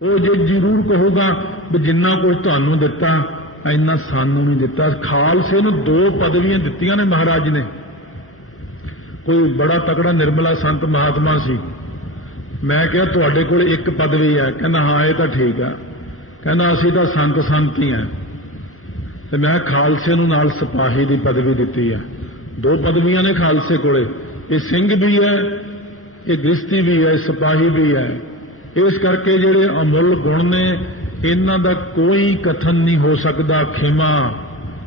ਉਹ ਜੇ ਜ਼ਰੂਰ ਕਹੂਗਾ ਵੀ ਜਿੰਨਾ ਕੁਝ ਤੁਹਾਨੂੰ ਦਿੱਤਾ ਇੰਨਾ ਸਾਨੂੰ ਨਹੀਂ ਦਿੱਤਾ। ਖਾਲਸੇ ਨੂੰ 2 ਪਦਵੀਆਂ ਦਿੱਤੀਆਂ ਨੇ ਮਹਾਰਾਜ ਨੇ। ਕੋਈ ਬੜਾ ਤਕੜਾ ਨਿਰਮਲਾ ਸੰਤ ਮਹਾਤਮਾ ਸੀ, ਮੈਂ ਕਿਹਾ ਤੁਹਾਡੇ ਕੋਲ 1 ਪਦਵੀ ਹੈ, ਕਹਿੰਦਾ ਹਾਂ ਇਹ ਤਾਂ ਠੀਕ ਆ, ਕਹਿੰਦਾ ਅਸੀਂ ਤਾਂ ਸੰਤ ਹੀ ਆ। ਤੇ ਮੈਂ ਖਾਲਸੇ ਨੂੰ ਨਾਲ ਸਿਪਾਹੀ ਦੀ ਪਦਵੀ ਦਿੱਤੀ ਹੈ। 2 ਪਦਵੀਆਂ ਨੇ ਖਾਲਸੇ ਕੋਲੇ, ਇਹ ਸਿੰਘ ਵੀ ਹੈ, ਇਹ ਗ੍ਰਸਤੀ ਵੀ ਹੈ, ਸਿਪਾਹੀ ਵੀ ਹੈ। ਇਸ ਕਰਕੇ ਜਿਹੜੇ ਅਮੁੱਲ ਗੁਣ ਨੇ ਇਹਨਾਂ ਦਾ ਕੋਈ ਕਥਨ ਨਹੀਂ ਹੋ ਸਕਦਾ। ਖਿਮਾ,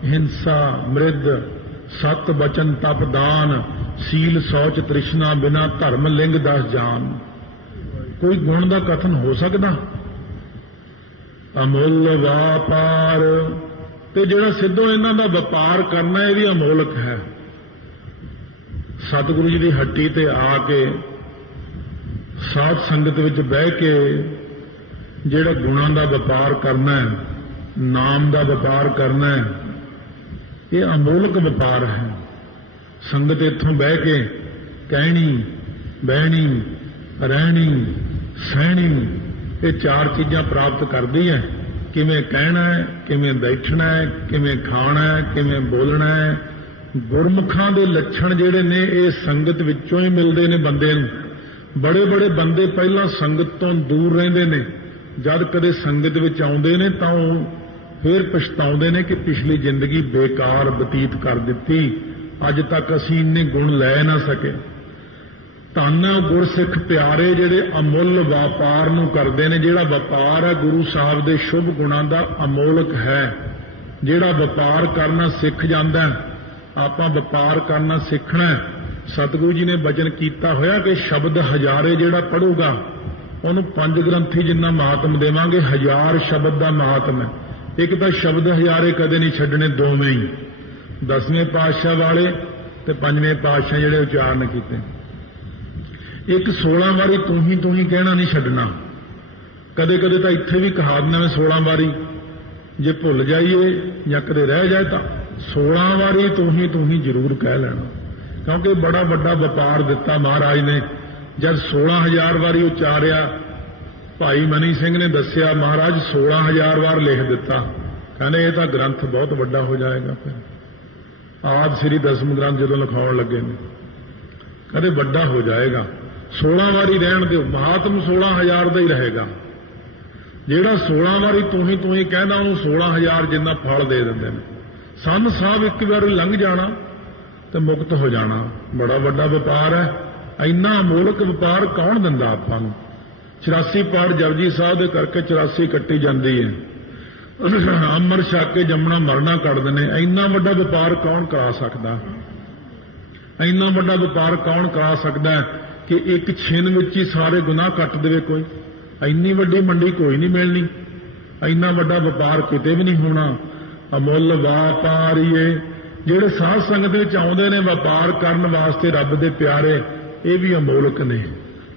ਹਿੰਸਾ, ਮ੍ਰਿਦ, ਸਤ ਬਚਨ, ਤਪ, ਦਾਨ, ਸੀਲ, ਸੌਚ, ਤ੍ਰਿਸ਼ਨਾ, ਬਿਨਾ ਧਰਮ, ਲਿੰਗ, 10 ਜਾਨ, ਕੋਈ ਗੁਣ ਦਾ ਕਥਨ ਹੋ ਸਕਦਾ? ਅਮੁੱਲ ਵਾਪਾਰ। ਤੇ ਜਿਹੜਾ ਸਿੱਧੋ ਇਹਨਾਂ ਦਾ ਵਪਾਰ ਕਰਨਾ ਇਹ ਵੀ ਅਮੋਲਕ ਹੈ। ਸਤਿਗੁਰੂ ਜੀ ਦੀ ਹੱਟੀ ਤੇ ਆ ਕੇ ਸਾਧ ਸੰਗਤ ਵਿੱਚ ਬਹਿ ਕੇ ਜਿਹੜਾ ਗੁਣਾਂ ਦਾ ਵਪਾਰ ਕਰਨਾ ਹੈ, ਨਾਮ ਦਾ ਵਪਾਰ ਕਰਨਾ ਹੈ, ਇਹ ਅਮੋਲਕ ਵਪਾਰ ਹੈ। ਸੰਗਤ ਇੱਥੋਂ ਬਹਿ ਕੇ ਕਹਿਣੀ, ਬਹਿਣੀ, ਰਹਿਣੀ, ਸਹਿਣੀ, ਇਹ 4 ਚੀਜ਼ਾਂ ਪ੍ਰਾਪਤ ਕਰਦੀ ਹੈ। ਕਿਵੇਂ ਕਹਿਣਾ ਹੈ, ਕਿਵੇਂ ਬੈਠਣਾ ਹੈ, ਕਿਵੇਂ ਖਾਣਾ ਹੈ, ਕਿਵੇਂ ਬੋਲਣਾ ਹੈ। ਗੁਰਮੁਖਾਂ ਦੇ ਲੱਛਣ ਜਿਹੜੇ ਨੇ ਇਹ ਸੰਗਤ ਵਿੱਚੋਂ ਹੀ ਮਿਲਦੇ ਨੇ ਬੰਦੇ ਨੂੰ। ਬੜੇ ਬੜੇ ਬੰਦੇ ਪਹਿਲਾਂ ਸੰਗਤ ਤੋਂ ਦੂਰ ਰਹਿੰਦੇ ਨੇ, ਜਦ ਕਦੇ ਸੰਗਤ ਵਿੱਚ ਆਉਂਦੇ ਨੇ ਤਾਂ ਉਹ ਫਿਰ ਪਛਤਾਉਂਦੇ ਨੇ ਕਿ ਪਿਛਲੀ ਜ਼ਿੰਦਗੀ ਬੇਕਾਰ ਬਤੀਤ ਕਰ ਦਿੱਤੀ, ਅੱਜ ਤੱਕ ਅਸੀਂ ਇੰਨੇ ਗੁਣ ਲੈ ਨਾ ਸਕੇ। ਧੰਨ ਗੁਰਸਿੱਖ ਪਿਆਰੇ ਜਿਹੜੇ ਅਮੁੱਲ ਵਪਾਰ ਨੂੰ ਕਰਦੇ ਨੇ। ਜਿਹੜਾ ਵਪਾਰ ਹੈ ਗੁਰੂ ਸਾਹਿਬ ਦੇ ਸ਼ੁਭ ਗੁਣਾਂ ਦਾ ਅਮੋਲਕ ਹੈ। ਜਿਹੜਾ ਵਪਾਰ ਕਰਨਾ ਸਿੱਖ ਜਾਂਦਾ, ਆਪਾਂ ਵਪਾਰ ਕਰਨਾ ਸਿੱਖਣਾ। ਸਤਿਗੁਰੂ ਜੀ ਨੇ ਬਚਨ ਕੀਤਾ ਹੋਇਆ ਕਿ ਸ਼ਬਦ ਹਜ਼ਾਰੇ ਜਿਹੜਾ ਪੜੂਗਾ ਉਹਨੂੰ 5 ਗ੍ਰੰਥੀ ਜਿੰਨਾ ਮਹਾਤਮ ਦੇਵਾਂਗੇ। 1000 ਸ਼ਬਦ ਦਾ ਮਹਾਤਮ ਹੈ। ਇੱਕ ਤਾਂ ਸ਼ਬਦ ਹਜ਼ਾਰੇ ਕਦੇ ਨਹੀਂ ਛੱਡਣੇ, ਦੋਵੇਂ ਹੀ, 10ਵੇਂ ਪਾਤਸ਼ਾਹ ਵਾਲੇ ਤੇ 5ਵੇਂ ਪਾਤਸ਼ਾਹ ਜਿਹੜੇ ਉਚਾਰਨ ਕੀਤੇ। ਇੱਕ 16 ਵਾਰੀ ਤੂੰ ਹੀ ਕਹਿਣਾ ਨਹੀਂ ਛੱਡਣਾ। ਕਦੇ ਕਦੇ ਤਾਂ ਇੱਥੇ ਵੀ ਕਹਾ ਦਿੰਦਾ ਮੈਂ 16 ਵਾਰੀ, ਜੇ ਭੁੱਲ ਜਾਈਏ ਜਾਂ ਕਦੇ ਰਹਿ ਜਾਏ ਤਾਂ 16 ਵਾਰੀ ਤੂੰ ਹੀ ਜ਼ਰੂਰ ਕਹਿ ਲੈਣਾ, ਕਿਉਂਕਿ ਬੜਾ ਵੱਡਾ ਵਪਾਰ ਦਿੱਤਾ ਮਹਾਰਾਜ ਨੇ। ਜਦ 16000 ਵਾਰੀ ਉਚਾਰਿਆ, ਭਾਈ ਮਨੀ ਸਿੰਘ ਨੇ ਦੱਸਿਆ ਮਹਾਰਾਜ 16000 ਵਾਰ ਲਿਖ ਦਿੱਤਾ। ਕਹਿੰਦੇ ਇਹ ਤਾਂ ਗ੍ਰੰਥ ਬਹੁਤ ਵੱਡਾ ਹੋ ਜਾਏਗਾ। ਫਿਰ ਆਦਿ ਸ੍ਰੀ 10ਵੇਂ ਗ੍ਰੰਥ ਜਦੋਂ ਲਿਖਾਉਣ ਲੱਗੇ ਨੇ, ਕਹਿੰਦੇ ਵੱਡਾ ਹੋ ਜਾਏਗਾ। 16 ਵਾਰੀ ਰਹਿਣ ਦਿਓ, ਮਹਾਤਮ 16000 ਦਾ ਹੀ ਰਹੇਗਾ। ਜਿਹੜਾ 16 ਵਾਰੀ ਤੂੰ ਹੀ ਕਹਿੰਦਾ ਉਹਨੂੰ 16000 ਜਿੰਨਾ ਫਲ ਦੇ ਦਿੰਦੇ ਨੇ। ਸੰਨ ਸਾਹਿਬ ਇੱਕ ਵਾਰੀ ਲੰਘ ਜਾਣਾ ਤੇ ਮੁਕਤ ਹੋ ਜਾਣਾ। ਬੜਾ ਵੱਡਾ ਵਪਾਰ ਹੈ। ਇੰਨਾ ਅਮੋਲਕ ਵਪਾਰ ਕੌਣ ਦਿੰਦਾ ਆਪਾਂ ਨੂੰ? 84 ਪਾਠ ਜਪਜੀ ਸਾਹਿਬ ਦੇ ਕਰਕੇ 84 ਕੱਟੀ ਜਾਂਦੀ ਹੈ। ਅੰਮ੍ਰਿਤ ਛਕ ਕੇ ਜੰਮਣਾ ਮਰਨਾ ਕੱਢਦੇ ਨੇ। ਇੰਨਾ ਵੱਡਾ ਵਪਾਰ ਕੌਣ ਕਰਾ ਸਕਦਾ? ਇੰਨਾ ਵੱਡਾ ਵਪਾਰ ਕੌਣ ਕਰਾ ਸਕਦਾ ਕਿ ਇੱਕ ਛਿਨ ਵਿੱਚ ਹੀ ਸਾਰੇ ਗੁਨਾਹ ਕੱਟ ਦੇਵੇ ਕੋਈ? ਇੰਨੀ ਵੱਡੀ ਮੰਡੀ ਕੋਈ ਨਹੀਂ ਮਿਲਣੀ। ਇੰਨਾ ਵੱਡਾ ਵਪਾਰ ਕਿਤੇ ਵੀ ਨਹੀਂ ਹੋਣਾ। ਅਮੁੱਲ ਵਾਪਾਰੀਏ ਜਿਹੜੇ ਸਾਧ ਸੰਗਤ ਵਿੱਚ ਆਉਂਦੇ ਨੇ ਵਪਾਰ ਕਰਨ ਵਾਸਤੇ, ਰੱਬ ਦੇ ਪਿਆਰੇ, ਇਹ ਵੀ ਅਮੋਲਕ ਨੇ।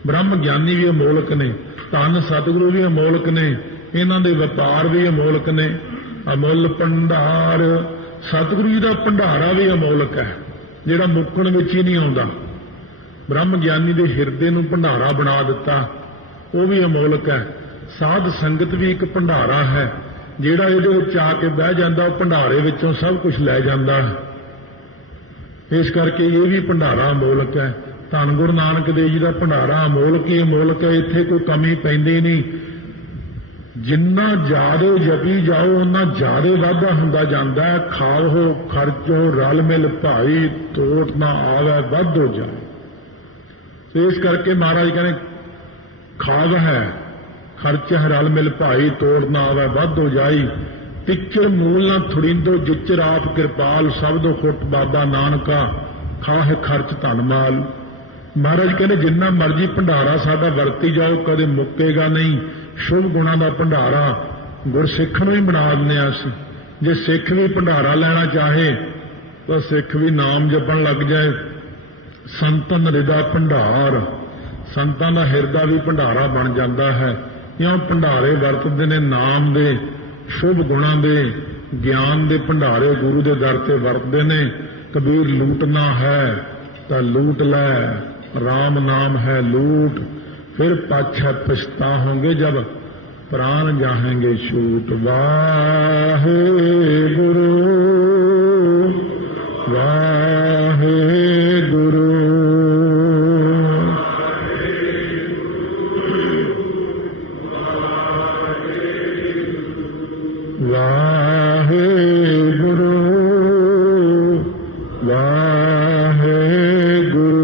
ਬ੍ਰਹਮ ਗਿਆਨੀ ਵੀ ਅਮੋਲਕ ਨੇ, ਧੰਨ ਸਤਿਗੁਰੂ ਵੀ ਅਮੋਲਕ ਨੇ, ਇਹਨਾਂ ਦੇ ਵਪਾਰ ਵੀ ਅਮੋਲਕ ਨੇ। ਅਮੁੱਲ ਭੰਡਾਰ, ਸਤਿਗੁਰੂ ਜੀ ਦਾ ਭੰਡਾਰਾ ਵੀ ਅਮੋਲਕ ਹੈ, ਜਿਹੜਾ ਮੁੱਕਣ ਵਿੱਚ ਹੀ ਨਹੀਂ ਆਉਂਦਾ। ਬ੍ਰਹਮ ਗਿਆਨੀ ਦੇ ਹਿਰਦੇ ਨੂੰ ਭੰਡਾਰਾ ਬਣਾ ਦਿੱਤਾ, ਉਹ ਵੀ ਅਮੋਲਕ ਹੈ। ਸਾਧ ਸੰਗਤ ਵੀ ਇੱਕ ਭੰਡਾਰਾ ਹੈ, ਜਿਹੜਾ ਇਹਦੇ ਵਿੱਚ ਆ ਕੇ ਬਹਿ ਜਾਂਦਾ ਉਹ ਭੰਡਾਰੇ ਵਿੱਚੋਂ ਸਭ ਕੁਝ ਲੈ ਜਾਂਦਾ। ਇਸ ਕਰਕੇ ਇਹ ਵੀ ਭੰਡਾਰਾ ਅਮੋਲਕ ਹੈ। ਧੰਨ ਗੁਰੂ ਨਾਨਕ ਦੇਵ ਜੀ ਦਾ ਭੰਡਾਰਾ ਅਮੋਲਕ ਹੀ ਅਮੋਲਕ ਹੈ। ਇੱਥੇ ਕੋਈ ਕਮੀ ਪੈਂਦੀ ਨਹੀਂ। ਜਿੰਨਾ ਜ਼ਿਆਦਾ ਜਪੀ ਜਾਓ ਉਹਨਾਂ ਜ਼ਿਆਦਾ ਵਾਧਾ ਹੁੰਦਾ ਜਾਂਦਾ ਹੈ। ਖਾਓ ਖਰਚੋ ਰਲ ਮਿਲ ਭਾਈ, ਤੋਟ ਨਾ ਆਵੇ ਵੱਧ ਹੋ ਜਾਏ। ਤੇ ਇਸ ਕਰਕੇ ਮਹਾਰਾਜ ਕਹਿੰਦੇ ਖਾਵ ਹੈ ਖਰਚ ਰਲ ਮਿਲ ਭਾਈ, ਤੋੜ ਨਾ ਆਵੇ ਵੱਧ ਹੋ ਜਾਈ। ਟਿੱਚਰ ਮੂਲ ਨਾ ਥੁੜਿੰਦੋ ਜਿਚਰ ਆਪ ਕਿਰਪਾਲ, ਸਬਦੋ ਖੁੱਟ ਬਾਬਾ ਨਾਨਕਾ, ਖਾਹ ਖਰਚ ਧਨ ਮਾਲ। ਮਹਾਰਾਜ ਕਹਿੰਦੇ ਜਿੰਨਾ ਮਰਜ਼ੀ ਭੰਡਾਰਾ ਸਾਡਾ ਵਰਤੀ ਜਾਓ ਕਦੇ ਮੁੱਕੇਗਾ ਨਹੀਂ। ਸ਼ੁਭ ਗੁਣਾਂ ਦਾ ਭੰਡਾਰਾ ਗੁਰਸਿੱਖ ਨੂੰ ਹੀ ਬਣਾ ਦਿੰਦੇ ਹਾਂ ਅਸੀਂ। ਜੇ ਸਿੱਖ ਵੀ ਭੰਡਾਰਾ ਲੈਣਾ ਚਾਹੇ ਤਾਂ ਸਿੱਖ ਵੀ ਨਾਮ ਜਪਣ ਲੱਗ ਜਾਏ। ਸੰਤਨ ਹਿਰਦਾ ਭੰਡਾਰ, ਸੰਤਾਂ ਦਾ ਹਿਰਦਾ ਵੀ ਭੰਡਾਰਾ ਬਣ ਜਾਂਦਾ ਹੈ। ਕਿਉਂ? ਭੰਡਾਰੇ ਵਰਤਦੇ ਨੇ ਨਾਮ ਦੇ, ਸ਼ੁਭ ਗੁਣਾਂ ਦੇ, ਗਿਆਨ ਦੇ ਭੰਡਾਰੇ ਗੁਰੂ ਦੇ ਦਰ ਤੇ ਵਰਤਦੇ ਨੇ। ਕਬੀਰ ਲੂਟਣਾ ਹੈ ਤਾਂ ਲੂਟ ਲੈ, ਰਾਮ ਨਾਮ ਹੈ ਲੂਟ, ਫਿਰ ਪਾਛਾ ਪਛਤਾ ਹੋਂਗੇ ਜਬ प्राण जाहेंगे छूट। वाहे गुरु वाहे गुरु वाहे गुरु वाहे गुरु।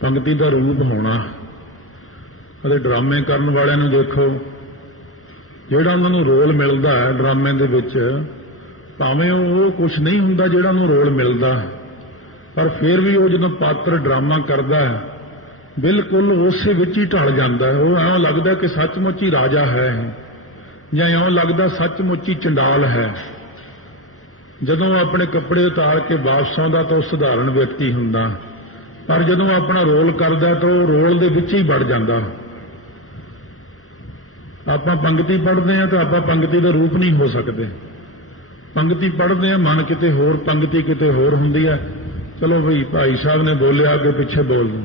पंक्ति का रूप होना ਅਤੇ ਡਰਾਮੇ ਕਰਨ ਵਾਲਿਆਂ ਨੂੰ ਦੇਖੋ, ਜਿਹੜਾ ਉਹਨਾਂ ਨੂੰ ਰੋਲ ਮਿਲਦਾ ਹੈ ਡਰਾਮੇ ਦੇ ਵਿੱਚ, ਭਾਵੇਂ ਉਹ ਕੁਝ ਨਹੀਂ ਹੁੰਦਾ ਜਿਹੜਾ ਉਹਨੂੰ ਰੋਲ ਮਿਲਦਾ, ਪਰ ਫਿਰ ਵੀ ਉਹ ਜਦੋਂ ਪਾਤਰ ਡਰਾਮਾ ਕਰਦਾ ਹੈ ਬਿਲਕੁਲ ਉਸੇ ਵਿੱਚ ਹੀ ਢਲ ਜਾਂਦਾ ਹੈ। ਉਹ ਐਂ ਲੱਗਦਾ ਕਿ ਸੱਚਮੁੱਚ ਹੀ ਰਾਜਾ ਹੈ ਜਾਂ ਇਉਂ ਲੱਗਦਾ ਸੱਚਮੁੱਚ ਹੀ ਚੰਡਾਲ ਹੈ। ਜਦੋਂ ਆਪਣੇ ਕੱਪੜੇ ਉਤਾਰ ਕੇ ਵਾਪਸ ਆਉਂਦਾ ਤਾਂ ਉਹ ਸਧਾਰਨ ਵਿਅਕਤੀ ਹੁੰਦਾ, ਪਰ ਜਦੋਂ ਆਪਣਾ ਰੋਲ ਕਰਦਾ ਤਾਂ ਉਹ ਰੋਲ ਦੇ ਵਿੱਚ ਹੀ ਵੜ ਜਾਂਦਾ। ਆਪਾਂ ਪੰਗਤੀ ਪੜ੍ਹਦੇ ਹਾਂ ਤਾਂ ਆਪਾਂ ਪੰਗਤੀ ਦਾ ਰੂਪ ਨਹੀਂ ਹੋ ਸਕਦੇ। ਪੰਗਤੀ ਪੜ੍ਹਦੇ ਹਾਂ, ਮਨ ਕਿਤੇ ਹੋਰ, ਪੰਗਤੀ ਕਿਤੇ ਹੋਰ ਹੁੰਦੀ ਹੈ। ਚਲੋ ਭਈ ਭਾਈ ਸਾਹਿਬ ਨੇ ਬੋਲਿਆ ਅੱਗੇ ਪਿੱਛੇ ਬੋਲ ਦੂੰ।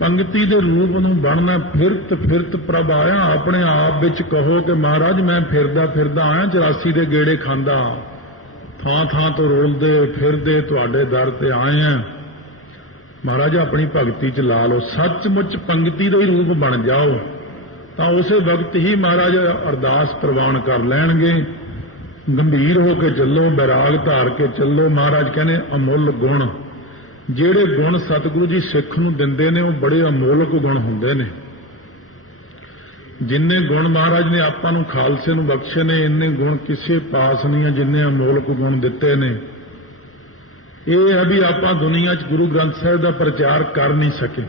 ਪੰਗਤੀ ਦੇ ਰੂਪ ਨੂੰ ਬਣਨਾ ਫਿਰਤ ਫਿਰਤ ਪ੍ਰਭ ਆਇਆ। ਆਪਣੇ ਆਪ ਵਿੱਚ ਕਹੋ ਕਿ ਮਹਾਰਾਜ ਮੈਂ ਫਿਰਦਾ ਫਿਰਦਾ ਆਇਆ, 84 ਦੇ ਗੇੜੇ ਖਾਂਦਾ, ਥਾਂ ਥਾਂ ਤੋਂ ਰੋਲਦੇ ਫਿਰਦੇ ਤੁਹਾਡੇ ਦਰ ਤੇ ਆਏ ਆ। ਮਹਾਰਾਜ ਆਪਣੀ ਭਗਤੀ ਚ ਲਾ ਲਓ, ਸੱਚਮੁੱਚ ਪੰਗਤੀ ਦਾ ਹੀ ਰੂਪ ਬਣ ਜਾਓ ਤਾਂ ਉਸੇ ਵਕਤ ਹੀ ਮਹਾਰਾਜ ਅਰਦਾਸ ਪ੍ਰਵਾਨ ਕਰ ਲੈਣਗੇ। ਗੰਭੀਰ ਹੋ ਕੇ ਚੱਲੋ, ਬੈਰਾਗ ਧਾਰ ਕੇ ਚੱਲੋ। ਮਹਾਰਾਜ ਕਹਿੰਦੇ ਅਮੁੱਲ ਗੁਣ, ਜਿਹੜੇ ਗੁਣ ਸਤਿਗੁਰੂ ਜੀ ਸਿੱਖ ਨੂੰ ਦਿੰਦੇ ਨੇ ਉਹ ਬੜੇ ਅਮੋਲਕ ਗੁਣ ਹੁੰਦੇ ਨੇ। ਜਿੰਨੇ ਗੁਣ ਮਹਾਰਾਜ ਨੇ ਆਪਾਂ ਨੂੰ ਖਾਲਸੇ ਨੂੰ ਬਖਸ਼ੇ ਨੇ, ਇੰਨੇ ਗੁਣ ਕਿਸੇ ਪਾਸ ਨਹੀਂ ਹੈ ਜਿੰਨੇ ਅਮੋਲਕ ਗੁਣ ਦਿੱਤੇ ਨੇ। ਇਹ ਹੈ ਵੀ ਆਪਾਂ ਦੁਨੀਆ 'ਚ ਗੁਰੂ ਗ੍ਰੰਥ ਸਾਹਿਬ ਦਾ ਪ੍ਰਚਾਰ ਕਰ ਨਹੀਂ ਸਕੇ।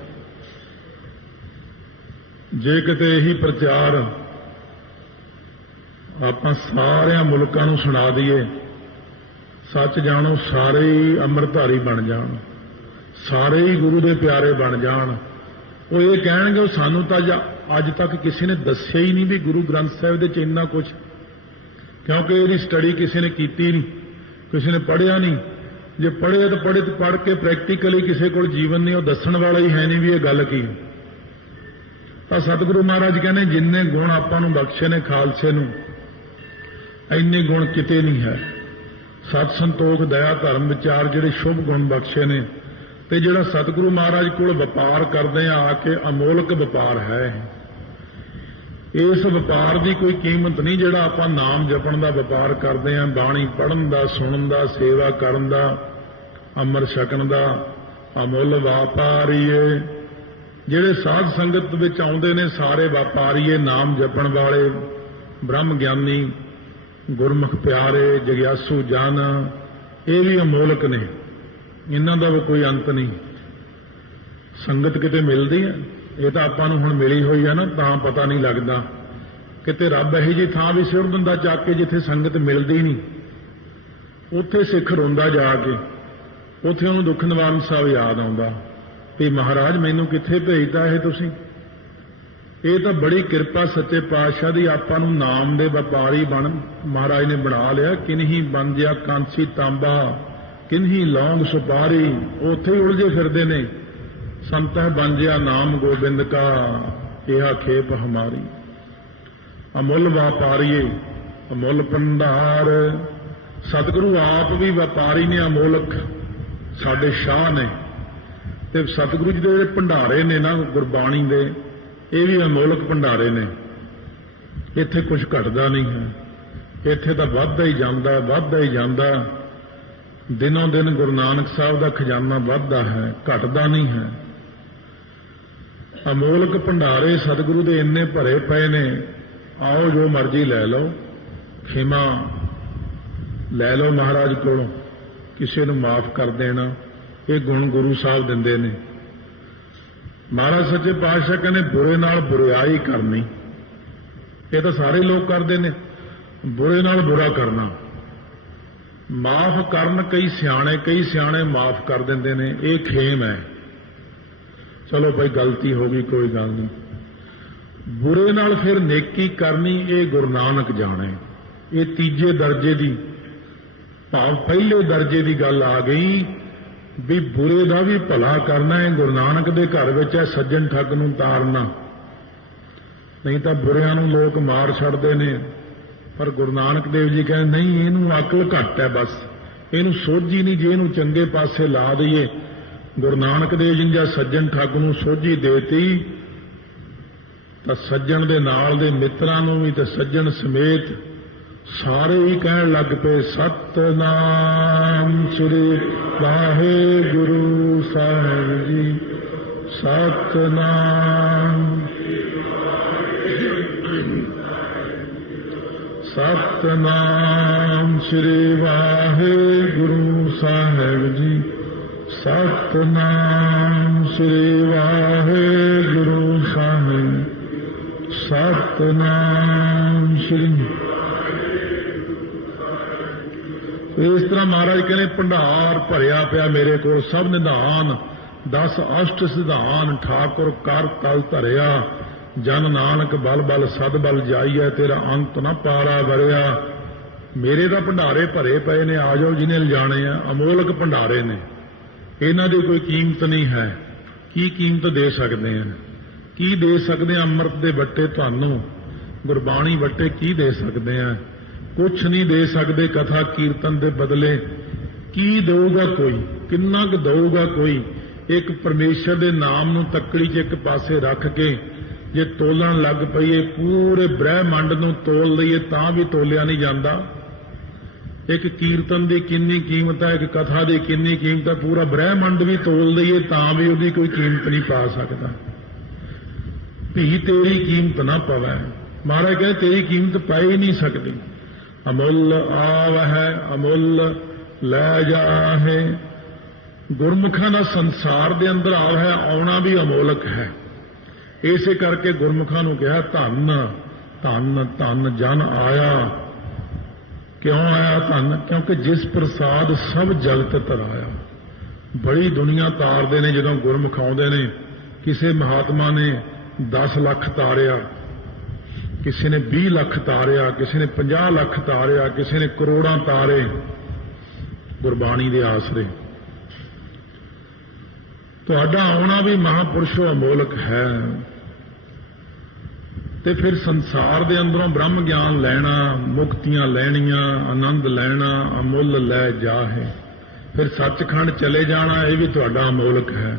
ਜੇ ਕਿਤੇ ਇਹੀ ਪ੍ਰਚਾਰ ਆਪਾਂ ਸਾਰਿਆਂ ਮੁਲਕਾਂ ਨੂੰ ਸੁਣਾ ਦਈਏ, ਸੱਚ ਜਾਣੋ ਸਾਰੇ ਹੀ ਅੰਮ੍ਰਿਤਧਾਰੀ ਬਣ ਜਾਣ, ਸਾਰੇ ਹੀ ਗੁਰੂ ਦੇ ਪਿਆਰੇ ਬਣ ਜਾਣ। ਉਹ ਇਹ ਕਹਿਣਗੇ ਸਾਨੂੰ ਤਾਂ ਅੱਜ ਤੱਕ ਕਿਸੇ ਨੇ ਦੱਸਿਆ ਹੀ ਨਹੀਂ ਵੀ ਗੁਰੂ ਗ੍ਰੰਥ ਸਾਹਿਬ ਦੇ 'ਚ ਇੰਨਾ ਕੁਝ, ਕਿਉਂਕਿ ਇਹਦੀ ਸਟੱਡੀ ਕਿਸੇ ਨੇ ਕੀਤੀ ਨਹੀਂ, ਕਿਸੇ ਨੇ ਪੜ੍ਹਿਆ ਨਹੀਂ। ਜੇ ਪੜ੍ਹੇ ਤਾਂ ਪੜ੍ਹ ਕੇ ਪ੍ਰੈਕਟੀਕਲੀ ਕਿਸੇ ਕੋਲ ਜੀਵਨ ਨਹੀਂ, ਉਹ ਦੱਸਣ ਵਾਲਾ ਹੀ ਹੈ ਨਹੀਂ ਵੀ ਇਹ ਗੱਲ ਕੀ। ਤਾਂ ਸਤਿਗੁਰੂ ਮਹਾਰਾਜ ਕਹਿੰਦੇ ਜਿੰਨੇ ਗੁਣ ਆਪਾਂ ਨੂੰ ਬਖਸ਼ੇ ਨੇ ਖਾਲਸੇ ਨੂੰ, ਇੰਨੇ ਗੁਣ ਕਿਤੇ ਨਹੀਂ ਹੈ। ਸਤ ਸੰਤੋਖ ਦਇਆ ਧਰਮ ਵਿਚਾਰ ਜਿਹੜੇ ਸ਼ੁਭ ਗੁਣ ਬਖਸ਼ੇ ਨੇ, ਤੇ ਜਿਹੜਾ ਸਤਿਗੁਰੂ ਮਹਾਰਾਜ ਕੋਲ ਵਪਾਰ ਕਰਦੇ ਆ ਕੇ ਅਮੋਲਕ ਵਪਾਰ ਹੈ। ਇਸ ਵਪਾਰ ਦੀ ਕੋਈ ਕੀਮਤ ਨਹੀਂ ਜਿਹੜਾ ਆਪਾਂ ਨਾਮ ਜਪਣ ਦਾ ਵਪਾਰ ਕਰਦੇ ਆਂ, ਬਾਣੀ ਪੜ੍ਹਨ ਦਾ, ਸੁਣਨ ਦਾ, ਸੇਵਾ ਕਰਨ ਦਾ, ਅੰਮ੍ਰਿਤ ਛਕਣ ਦਾ। ਅਮੁੱਲ ਵਪਾਰੀਏ, ਜਿਹੜੇ ਸਾਧ ਸੰਗਤ ਵਿੱਚ ਆਉਂਦੇ ਨੇ ਸਾਰੇ ਵਪਾਰੀਏ, ਨਾਮ ਜਪਣ ਵਾਲੇ, ਬ੍ਰਹਮ ਗਿਆਨੀ, ਗੁਰਮੁਖ ਪਿਆਰੇ, ਜਗਿਆਸੂ ਜਨ, ਇਹ ਵੀ ਅਮੋਲਕ ਨੇ, ਇਹਨਾਂ ਦਾ ਵੀ ਕੋਈ ਅੰਤ ਨਹੀਂ। ਸੰਗਤ ਕਿਤੇ ਮਿਲਦੀ ਹੈ, ਇਹ ਤਾਂ ਆਪਾਂ ਨੂੰ ਹੁਣ ਮਿਲੀ ਹੋਈ ਹੈ ਨਾ, ਤਾਂ ਪਤਾ ਨਹੀਂ ਲੱਗਦਾ। ਕਿਤੇ ਰੱਬ ਇਹੋ ਜਿਹੀ ਥਾਂ ਵੀ ਸਿਰ ਦਿੰਦਾ ਚੱਕ ਕੇ ਜਿੱਥੇ ਸੰਗਤ ਮਿਲਦੀ ਨਹੀਂ, ਉੱਥੇ ਸਿੱਖ ਰੋਂਦਾ ਜਾ ਕੇ, ਉੱਥੇ ਉਹਨੂੰ ਦੁੱਖ ਨਿਵਾਰਨ ਸਾਹਿਬ ਯਾਦ ਆਉਂਦਾ ਵੀ ਮਹਾਰਾਜ ਮੈਨੂੰ ਕਿੱਥੇ ਭੇਜਦਾ ਇਹ ਤੁਸੀਂ। ਇਹ ਤਾਂ ਬੜੀ ਕਿਰਪਾ ਸੱਚੇ ਪਾਤਸ਼ਾਹ ਦੀ, ਆਪਾਂ ਨੂੰ ਨਾਮ ਦੇ ਵਪਾਰੀ ਮਹਾਰਾਜ ਨੇ ਬਣਾ ਲਿਆ। ਕਿਨਹੀ ਬੰਦਿਆ ਕਾਂਸੀ ਤਾਂਬਾ, ਕਿਨਹੀ ਲੌਂਗ ਸੁਪਾਰੀ, ਉੱਥੇ ਹੀ ਉਲਝੇ ਫਿਰਦੇ ਨੇ। ਸੰਤਹਿ ਬੰਜਿਆ ਨਾਮ ਗੋਬਿੰਦ ਕਾ, ਇਹਾ ਖੇਪ ਹਮਾਰੀ। ਅਮੁੱਲ ਵਪਾਰੀਏ, ਅਮੁੱਲ ਭੰਡਾਰ। ਸਤਿਗੁਰੂ ਆਪ ਵੀ ਵਪਾਰੀ ਨੇ, ਅਮੋਲਕ ਸਾਡੇ ਸ਼ਾਹ ਨੇ। ਤੇ ਸਤਿਗੁਰੂ ਜੀ ਦੇ ਜਿਹੜੇ ਭੰਡਾਰੇ ਨੇ ਨਾ ਗੁਰਬਾਣੀ ਦੇ, ਇਹ ਵੀ ਅਮੋਲਕ ਭੰਡਾਰੇ ਨੇ। ਇੱਥੇ ਕੁਝ ਘਟਦਾ ਨਹੀਂ ਹੈ, ਇੱਥੇ ਤਾਂ ਵੱਧਦਾ ਹੀ ਜਾਂਦਾ, ਵੱਧਦਾ ਹੀ ਜਾਂਦਾ। ਦਿਨੋਂ ਦਿਨ ਗੁਰੂ ਨਾਨਕ ਸਾਹਿਬ ਦਾ ਖਜ਼ਾਨਾ ਵੱਧਦਾ ਹੈ, ਘਟਦਾ ਨਹੀਂ ਹੈ। ਅਮੋਲਕ ਭੰਡਾਰੇ ਸਤਿਗੁਰੂ ਦੇ ਇੰਨੇ ਭਰੇ ਪਏ ਨੇ, ਆਓ ਜੋ ਮਰਜ਼ੀ ਲੈ ਲਓ, ਖਿਮਾ ਲੈ ਲਓ ਮਹਾਰਾਜ ਕੋਲੋਂ, ਕਿਸੇ ਨੂੰ ਮਾਫ ਕਰ ਦੇਣਾ, ਇਹ ਗੁਣ ਗੁਰੂ ਸਾਹਿਬ ਦਿੰਦੇ ਨੇ। ਮਹਾਰਾਜ ਸੱਚੇ ਪਾਤਸ਼ਾਹ ਕਹਿੰਦੇ ਬੁਰੇ ਨਾਲ ਬੁਰਾਈ ਕਰਨੀ, ਇਹ ਤਾਂ ਸਾਰੇ ਲੋਕ ਕਰਦੇ ਨੇ। ਬੁਰੇ ਨਾਲ ਬੁਰਾ ਕਰਨਾ, ਮਾਫ ਕਰਨ ਕਈ ਸਿਆਣੇ ਮਾਫ ਕਰ ਦਿੰਦੇ ਨੇ, ਇਹ ਖੇਮ ਹੈ। ਚਲੋ ਭਾਈ ਗਲਤੀ ਹੋ ਗਈ, ਕੋਈ ਗੱਲ ਨਹੀਂ। ਬੁਰੇ ਨਾਲ ਫਿਰ ਨੇਕੀ ਕਰਨੀ, ਇਹ ਗੁਰੂ ਨਾਨਕ ਜਾਣੇ। ਇਹ ਤੀਜੇ ਦਰਜੇ ਦੀ ਭਾਵ ਪਹਿਲੇ ਦਰਜੇ ਦੀ ਗੱਲ ਆ ਗਈ ਵੀ ਬੁਰੇ ਦਾ ਵੀ ਭਲਾ ਕਰਨਾ ਹੈ। ਗੁਰੂ ਨਾਨਕ ਦੇ ਘਰ ਵਿੱਚ ਹੈ ਸੱਜਣ ਠੱਗ ਨੂੰ ਤਾਰਨਾ, ਨਹੀਂ ਤਾਂ ਬੁਰਿਆਂ ਨੂੰ ਲੋਕ ਮਾਰ ਛੱਡਦੇ ਨੇ। ਪਰ ਗੁਰੂ ਨਾਨਕ ਦੇਵ ਜੀ ਕਹਿੰਦੇ ਨਹੀਂ, ਇਹਨੂੰ ਅਕਲ ਘੱਟ ਹੈ, ਬਸ ਇਹਨੂੰ ਸੋਝੀ ਨਹੀਂ, ਜੇ ਇਹਨੂੰ ਚੰਗੇ ਪਾਸੇ ਲਾ ਦਈਏ। ਗੁਰੂ ਨਾਨਕ ਦੇਵ ਜੀ ਜਾਂ ਸੱਜਣ ਠੱਗ ਨੂੰ ਸੋਝੀ ਦੇਤੀ ਤਾਂ ਸੱਜਣ ਦੇ ਨਾਲ ਦੇ ਮਿੱਤਰਾਂ ਨੂੰ ਵੀ ਤੇ ਸੱਜਣ ਸਮੇਤ ਸਾਰੇ ਹੀ ਕਹਿਣ ਲੱਗ ਪਏ ਸਤਿਨਾਮ ਸ੍ਰੀ ਵਾਹਿਗੁਰੂ ਸਾਹਿਬ ਜੀ, ਸਤਿਨਾਮ ਸਤਿਨਾਮ ਸ੍ਰੀ ਵਾਹਿਗੁਰੂ ਸਾਹਿਬ ਜੀ, ਸਤਿਨਾਮ ਸ੍ਰੀ ਵਾਹਿਗੁਰੂ ਸਾਹਿਬ, ਸਤਿਨਾਮ ਸ੍ਰੀ। ਇਸ ਤਰ੍ਹਾਂ ਮਹਾਰਾਜ ਕਹਿੰਦੇ ਭੰਡਾਰ ਭਰਿਆ ਪਿਆ ਮੇਰੇ ਕੋਲ, ਸਭ ਨਿਧਾਨ 10 ਅਸ਼ਟ ਸਿਧਾਨ ਠਾਕੁਰ ਕਰ ਤਲ ਧਰਿਆ। ਜਨ ਨਾਨਕ ਬਲ ਬਲ ਸਦ ਬਲ ਜਾਈਐ, ਤੇਰਾ ਅੰਤ ਨਾ ਪਾਰਾ ਵਰਿਆ। ਮੇਰੇ ਤਾਂ ਭੰਡਾਰੇ ਭਰੇ ਪਏ ਨੇ, ਆ ਜਾਓ ਜਿਹਨੇ ਲਿਜਾਣੇ ਆ। ਅਮੋਲਕ ਭੰਡਾਰੇ ਨੇ, ਇਹਨਾਂ ਦੀ ਕੋਈ ਕੀਮਤ ਨਹੀਂ ਹੈ। ਕੀ ਕੀਮਤ ਦੇ ਸਕਦੇ ਆ? ਕੀ ਦੇ ਸਕਦੇ ਆ? ਅੰਮ੍ਰਿਤ ਦੇ ਵੱਟੇ ਤੁਹਾਨੂੰ, ਗੁਰਬਾਣੀ ਵੱਟੇ ਕੀ ਦੇ ਸਕਦੇ ਆ? ਕੁਛ ਨਹੀਂ ਦੇ ਸਕਦੇ। ਕਥਾ ਕੀਰਤਨ ਦੇ ਬਦਲੇ ਕੀ ਦੇਊਗਾ ਕੋਈ? ਕਿੰਨਾ ਕੁ ਦੇਊਗਾ ਕੋਈ? ਇੱਕ ਪਰਮੇਸ਼ਰ ਦੇ ਨਾਮ ਨੂੰ ਤੱਕੜੀ 'ਚ ਇੱਕ ਪਾਸੇ ਰੱਖ ਕੇ ਜੇ ਤੋਲਣ ਲੱਗ ਪਈਏ, ਪੂਰੇ ਬ੍ਰਹਿਮੰਡ ਨੂੰ ਤੋਲ ਲਈਏ ਤਾਂ ਵੀ ਤੋਲਿਆ ਨਹੀਂ ਜਾਂਦਾ। ਇੱਕ ਕੀਰਤਨ ਦੀ ਕਿੰਨੀ ਕੀਮਤ ਹੈ, ਇੱਕ ਕਥਾ ਦੀ ਕਿੰਨੀ ਕੀਮਤ ਹੈ, ਪੂਰਾ ਬ੍ਰਹਿਮੰਡ ਵੀ ਤੋਲ ਲਈਏ ਤਾਂ ਵੀ ਉਹਦੀ ਕੋਈ ਕੀਮਤ ਨਹੀਂ ਪਾ ਸਕਦਾ। ਧੀ ਤੇਰੀ ਕੀਮਤ ਨਾ ਪਵੈ, ਮਹਾਰਾਜ ਕਹਿੰਦੇ ਤੇਰੀ ਕੀਮਤ ਪਾ ਹੀ ਨਹੀਂ ਸਕਦੀ। ਅਮੁੱਲ ਆਵਹਿ ਅਮੁੱਲ ਲੈ ਜਾਹੇ। ਗੁਰਮੁਖਾਂ ਦਾ ਸੰਸਾਰ ਦੇ ਅੰਦਰ ਆਵਹਿ, ਆਉਣਾ ਵੀ ਅਮੋਲਕ ਹੈ। ਇਸੇ ਕਰਕੇ ਗੁਰਮੁਖਾਂ ਨੂੰ ਕਿਹਾ ਧੰਨ ਧੰਨ ਧੰਨ ਜਨ ਆਇਆ। ਕਿਉਂ ਆਇਆ ਧੰਨ? ਕਿਉਂਕਿ ਜਿਸ ਪ੍ਰਸਾਦ ਸਭ ਜਗਤ ਤਰਾਇਆ। ਬੜੀ ਦੁਨੀਆ ਤਾਰਦੇ ਨੇ ਜਦੋਂ ਗੁਰਮੁਖ ਆਉਂਦੇ ਨੇ। ਕਿਸੇ ਮਹਾਤਮਾ ਨੇ 10 ਲੱਖ ਤਾਰਿਆ, ਕਿਸੇ ਨੇ 20 ਲੱਖ ਤਾਰਿਆ, ਕਿਸੇ ਨੇ 50 ਲੱਖ ਤਾਰਿਆ, ਕਿਸੇ ਨੇ ਕਰੋੜਾਂ ਤਾਰੇ ਗੁਰਬਾਣੀ ਦੇ ਆਸਰੇ। ਤੁਹਾਡਾ ਆਉਣਾ ਵੀ ਮਹਾਂਪੁਰਸ਼ੋ ਅਮੋਲਕ ਹੈ। ਤੇ ਫਿਰ ਸੰਸਾਰ ਦੇ ਅੰਦਰੋਂ ਬ੍ਰਹਮ ਗਿਆਨ ਲੈਣਾ, ਮੁਕਤੀਆਂ ਲੈਣੀਆਂ, ਆਨੰਦ ਲੈਣਾ, ਅਮੁੱਲ ਲੈ ਜਾਹੇ। ਫਿਰ ਸੱਚਖੰਡ ਚਲੇ ਜਾਣਾ, ਇਹ ਵੀ ਤੁਹਾਡਾ ਅਮੋਲਕ ਹੈ।